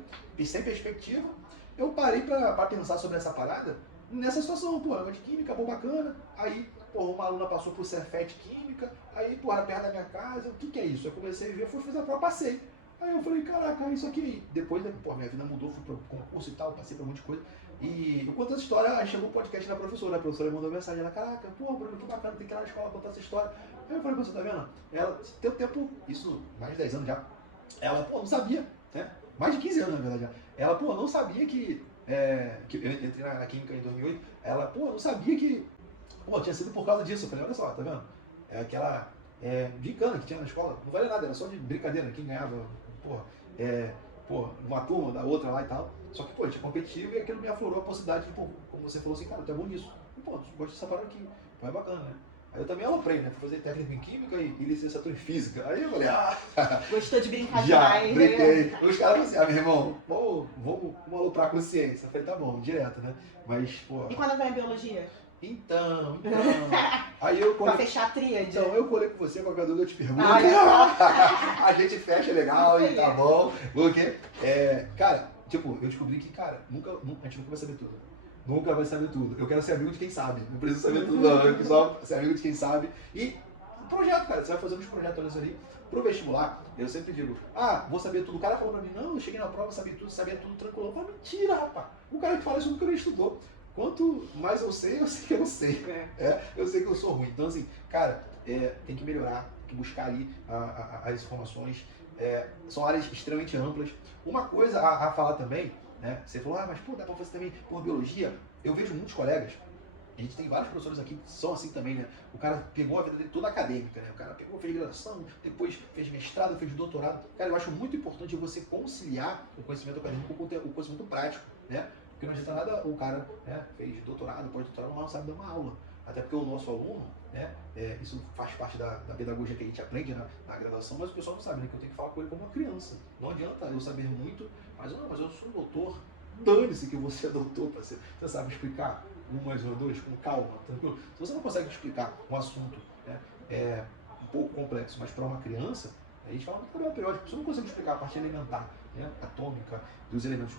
sem perspectiva, eu parei pra pensar sobre essa parada nessa situação, negócio de química, bom, bacana. Aí, uma aluna passou por Cefet Química, aí, era perto da minha casa, o que é isso? Eu comecei a ver, fui fazer a prova, passei. Aí eu falei, caraca, isso aqui. Depois, minha vida mudou, fui pro concurso e tal, passei por um monte de coisa. E eu conto essa história, aí chegou o podcast da professora, a professora mandou mensagem, ela, caraca, Bruno, que bacana, tem que ir lá na escola contar essa história. Aí eu falei, você tá vendo? Ela, tem tempo, isso, mais de 10 anos já, ela, não sabia, né? Mais de 15 anos, na verdade, já. Ela, não sabia que eu entrei na química em 2008, ela, não sabia que, tinha sido por causa disso. Eu falei, olha só, tá vendo? É aquela gincana que tinha na escola, não valia nada, era só de brincadeira, quem ganhava, uma turma da outra lá e tal. Só que, tinha competitivo e aquilo me aflorou a possibilidade de, como você falou assim, cara, tu é bom nisso. E, tu gosta dessa parada aqui, é bacana, né? Aí eu também aloprei, né? Fui fazer técnica em química e licenciatura em física. Aí eu falei, Gostou de brincar já, demais, brinquei. né? Os caras falaram assim, meu irmão, vamos aloprar a consciência. Eu falei, tá bom, direto, né? Mas, E quando vai em biologia? Então. Aí eu Pra fechar a tríade. Então, eu colei com você, qualquer dúvida eu te pergunto. A gente fecha legal e tá bom. Porque, cara, tipo, eu descobri que, cara, a gente nunca vai saber tudo. Nunca vai saber tudo. Eu quero ser amigo de quem sabe. Não preciso saber tudo, não. Eu quero só ser amigo de quem sabe. E projeto, cara. Você vai fazer uns projetos ali. Pro vestibular, eu sempre digo, vou saber tudo. O cara falou pra mim, não, eu cheguei na prova, sabia tudo tranquilo. Eu falo, mentira, rapaz. O cara que fala isso nunca nem estudou. Quanto mais eu sei que eu não sei. Eu sei que eu sou ruim. Então, assim, cara, tem que melhorar, tem que buscar ali as informações. São áreas extremamente amplas. Uma coisa a falar também, né? Você falou, mas pô, dá pra fazer também por biologia. Eu vejo muitos colegas, a gente tem vários professores aqui que são assim também, né? O cara pegou a vida dele toda acadêmica, né? O cara pegou, fez graduação, depois fez mestrado, fez doutorado. Cara, eu acho muito importante você conciliar o conhecimento acadêmico com o conhecimento prático, né? Porque não adianta nada o cara, né, fez doutorado, pós-doutorado, mas não sabe dar uma aula. Até porque o nosso aluno, né, isso faz parte da pedagogia que a gente aprende na graduação, mas o pessoal não sabe, né? Que eu tenho que falar com ele como uma criança. Não adianta eu saber muito, mas eu sou doutor. Dane-se que você é doutor, parceiro. Você sabe explicar 1 mais 1 é 2 com calma, tranquilo? Se você não consegue explicar um assunto, né, um pouco complexo, mas para uma criança, a gente fala muito tabela periódica. Se eu não consigo explicar a parte elementar, né, atômica, dos elementos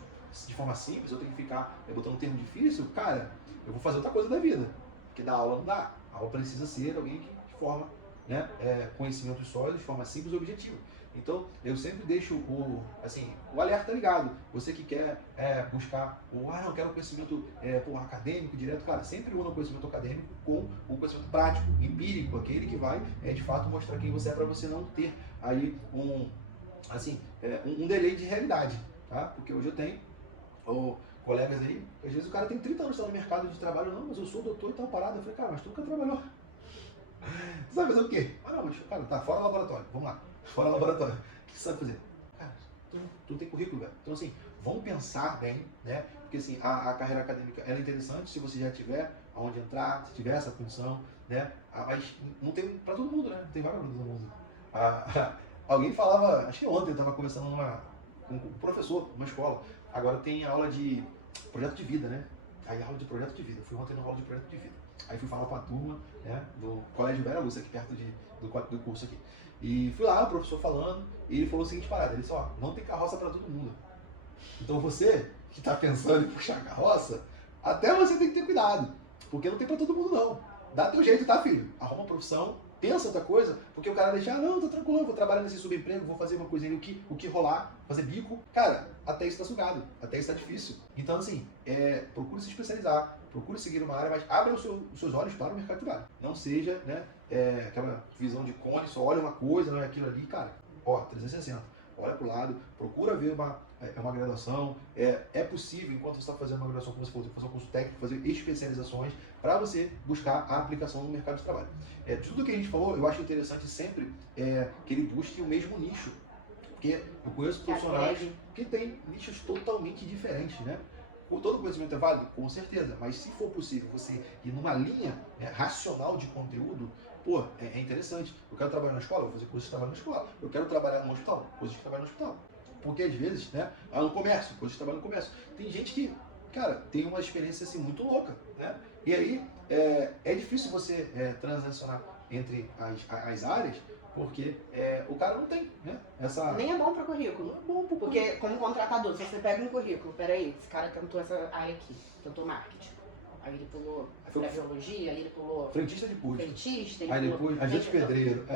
de forma simples, eu tenho que ficar botando um termo difícil, cara, eu vou fazer outra coisa da vida. Porque dar aula não dá. A aula precisa ser alguém que forma, né, conhecimentos sólidos de forma simples e objetiva. Então, eu sempre deixo o alerta ligado. Você que quer buscar não quero conhecimento acadêmico direto, cara, sempre una o conhecimento acadêmico com o conhecimento prático, empírico, aquele que vai, de fato, mostrar quem você é, para você não ter aí um delay de realidade, tá? Porque hoje eu tenho colegas aí, às vezes o cara tem 30 anos no mercado de trabalho, não, mas eu sou doutor e tal parada. Eu falei, cara, mas tu nunca trabalhou. Você sabe fazer o quê? Não, mas, cara, tá, fora laboratório, vamos lá. Fora laboratório. O que você sabe fazer? Cara, tu tem currículo, velho. Então, assim, vamos pensar bem, né? Porque, assim, a carreira acadêmica, ela é interessante se você já tiver aonde entrar, se tiver essa condição, né? Mas não tem pra todo mundo, né? Não tem vaga pra todo mundo. Alguém falava, acho que ontem eu tava conversando com um professor, numa escola. Agora tem aula de projeto de vida, né? Aí aula de projeto de vida. Eu fui ontem na aula de projeto de vida. Aí fui falar com a turma, né? Do Colégio Vera Lúcia, aqui perto do curso aqui. E fui lá, o professor falando, e ele falou o seguinte parada, ele disse, não tem carroça para todo mundo. Então você, que está pensando em puxar a carroça, até você tem que ter cuidado, porque não tem para todo mundo não. Dá teu jeito, tá, filho? Arruma uma profissão, pensa outra coisa, porque o cara deixa, não, tô tranquilo, vou trabalhar nesse subemprego, vou fazer uma coisinha, o que rolar, fazer bico. Cara, até isso tá sugado, até isso tá difícil. Então, assim, procure se especializar, procure seguir uma área, mas abra os seus olhos para o mercado de trabalho. Não seja, né, aquela visão de cone, só olha uma coisa, não é aquilo ali, cara. 360. Olha pro lado, procura ver uma graduação. É possível, enquanto você está fazendo uma graduação, como você falou, fazer um curso técnico, fazer especializações para você buscar a aplicação no mercado de trabalho. De tudo que a gente falou, eu acho interessante sempre que ele busque o mesmo nicho. Porque eu conheço profissionais que têm nichos totalmente diferentes, né? Todo conhecimento é válido? Com certeza, mas se for possível você ir numa linha racional de conteúdo, é interessante. Eu quero trabalhar na escola, vou fazer coisas de trabalho na escola. Eu quero trabalhar no hospital, coisas de trabalho no hospital. Porque às vezes, né, no comércio, coisas de trabalho no comércio. Tem gente que, cara, tem uma experiência assim muito louca, né? E aí é difícil você transacionar entre as áreas, porque o cara não tem, né? Nem é bom para currículo. Não é bom porque como contratador, se você pega um currículo, peraí, esse cara tentou essa área aqui, tentou marketing. Aí ele pulou biologia, aí ele pulou frentista de público. Aí depois agente pedreiro.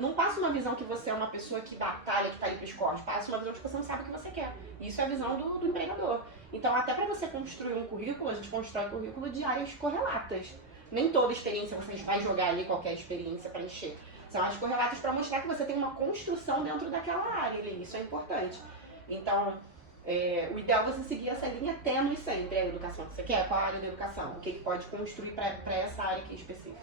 Não passa uma visão que você é uma pessoa que batalha, que tá ali pro esporte. Passa uma visão que você não sabe o que você quer. Isso é a visão do empregador. Então, até para você construir um currículo, a gente constrói currículo de áreas correlatas. Nem toda experiência você vai jogar ali qualquer experiência para encher. São áreas correlatas para mostrar que você tem uma construção dentro daquela área ali. Isso é importante. Então, o ideal é você seguir essa linha tênue sempre, a educação que você quer, qual a área da educação, o que pode construir para essa área aqui específica.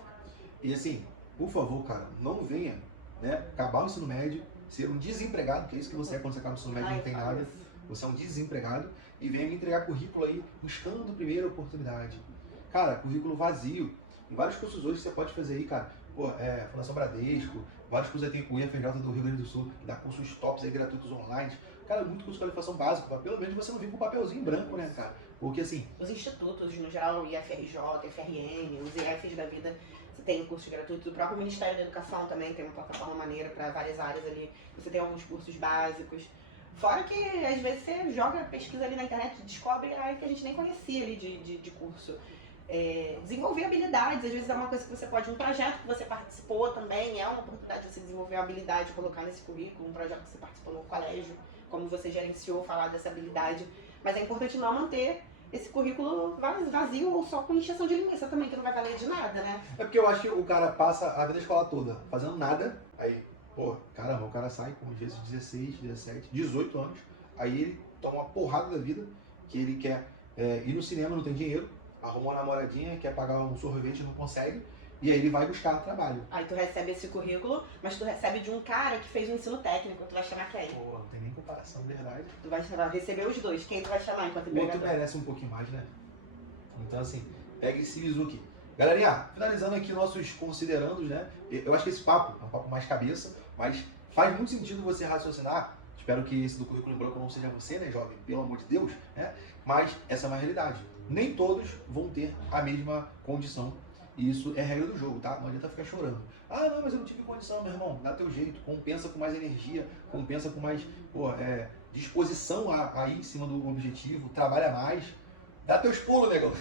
E assim, por favor, cara, não venha, né, acabar o ensino médio, ser um desempregado, que é isso que você é quando você acaba o ensino médio, não tem nada, você é um desempregado, e venha me entregar currículo aí, buscando a primeira oportunidade. Cara, currículo vazio. Em vários cursos hoje você pode fazer aí, cara, Fundação Bradesco, vários cursos aí, tem o IFJ do Rio Grande do Sul, que dá cursos tops aí gratuitos online. Cara, muito curso de qualificação básica, pelo menos você não vem com um papelzinho branco, né, cara? Porque assim, Os institutos, no geral, IFRJ, FRN, os IFs da vida, você tem cursos gratuitos. O próprio Ministério da Educação também tem uma plataforma maneira para várias áreas ali. Você tem alguns cursos básicos. Fora que, às vezes, você joga pesquisa ali na internet e descobre área que a gente nem conhecia ali de curso. Desenvolver habilidades, às vezes é uma coisa que você pode, um projeto que você participou também, é uma oportunidade de você desenvolver uma habilidade, colocar nesse currículo, um projeto que você participou no colégio, como você gerenciou, falar dessa habilidade. Mas é importante não manter esse currículo vazio ou só com injeção de linguiça também, que não vai valer de nada, né? é porque eu acho que o cara passa a vida da escola toda fazendo nada, aí, pô, caramba, o cara sai com às vezes 16, 17, 18 anos, aí ele toma uma porrada da vida, que ele quer ir no cinema, não tem dinheiro, arruma uma namoradinha, quer pagar um sorvete, não consegue, e aí ele vai buscar trabalho. Aí tu recebe esse currículo, mas tu recebe de um cara que fez um ensino técnico, tu vai chamar quem? Pô, não tem nem comparação, verdade. Tu vai receber os dois, quem tu vai chamar enquanto O outro empregador? merece um pouquinho mais, né? Então, assim, pega esse Mizuki. Galerinha, finalizando aqui nossos considerandos, né? Eu acho que esse papo é um papo mais cabeça, mas faz muito sentido você raciocinar. Espero que esse do currículo em branco não seja você, né, jovem? Pelo amor de Deus, né? Mas essa é uma realidade. Nem todos vão ter a mesma condição. E isso é regra do jogo, tá? Não adianta ficar chorando. Ah, não, mas eu não tive condição, meu irmão. Dá teu jeito, compensa com mais energia, compensa com mais disposição aí em cima do objetivo, trabalha mais. Dá teus pulos, negão.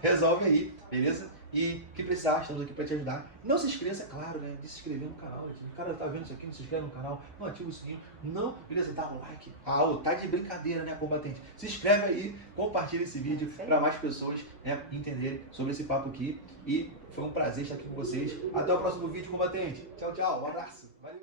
Resolve aí, beleza? E o que precisar, estamos aqui para te ajudar. Não se esqueça, é claro, né, de se inscrever no canal. O cara tá vendo isso aqui, não se inscreve no canal, não ativa o sininho. Não, beleza, dá um like. Tá de brincadeira, né, combatente? Se inscreve aí, compartilha esse vídeo para mais pessoas, né, entenderem sobre esse papo aqui. E foi um prazer estar aqui com vocês. Até o próximo vídeo, combatente. Tchau, tchau. Um abraço. Valeu.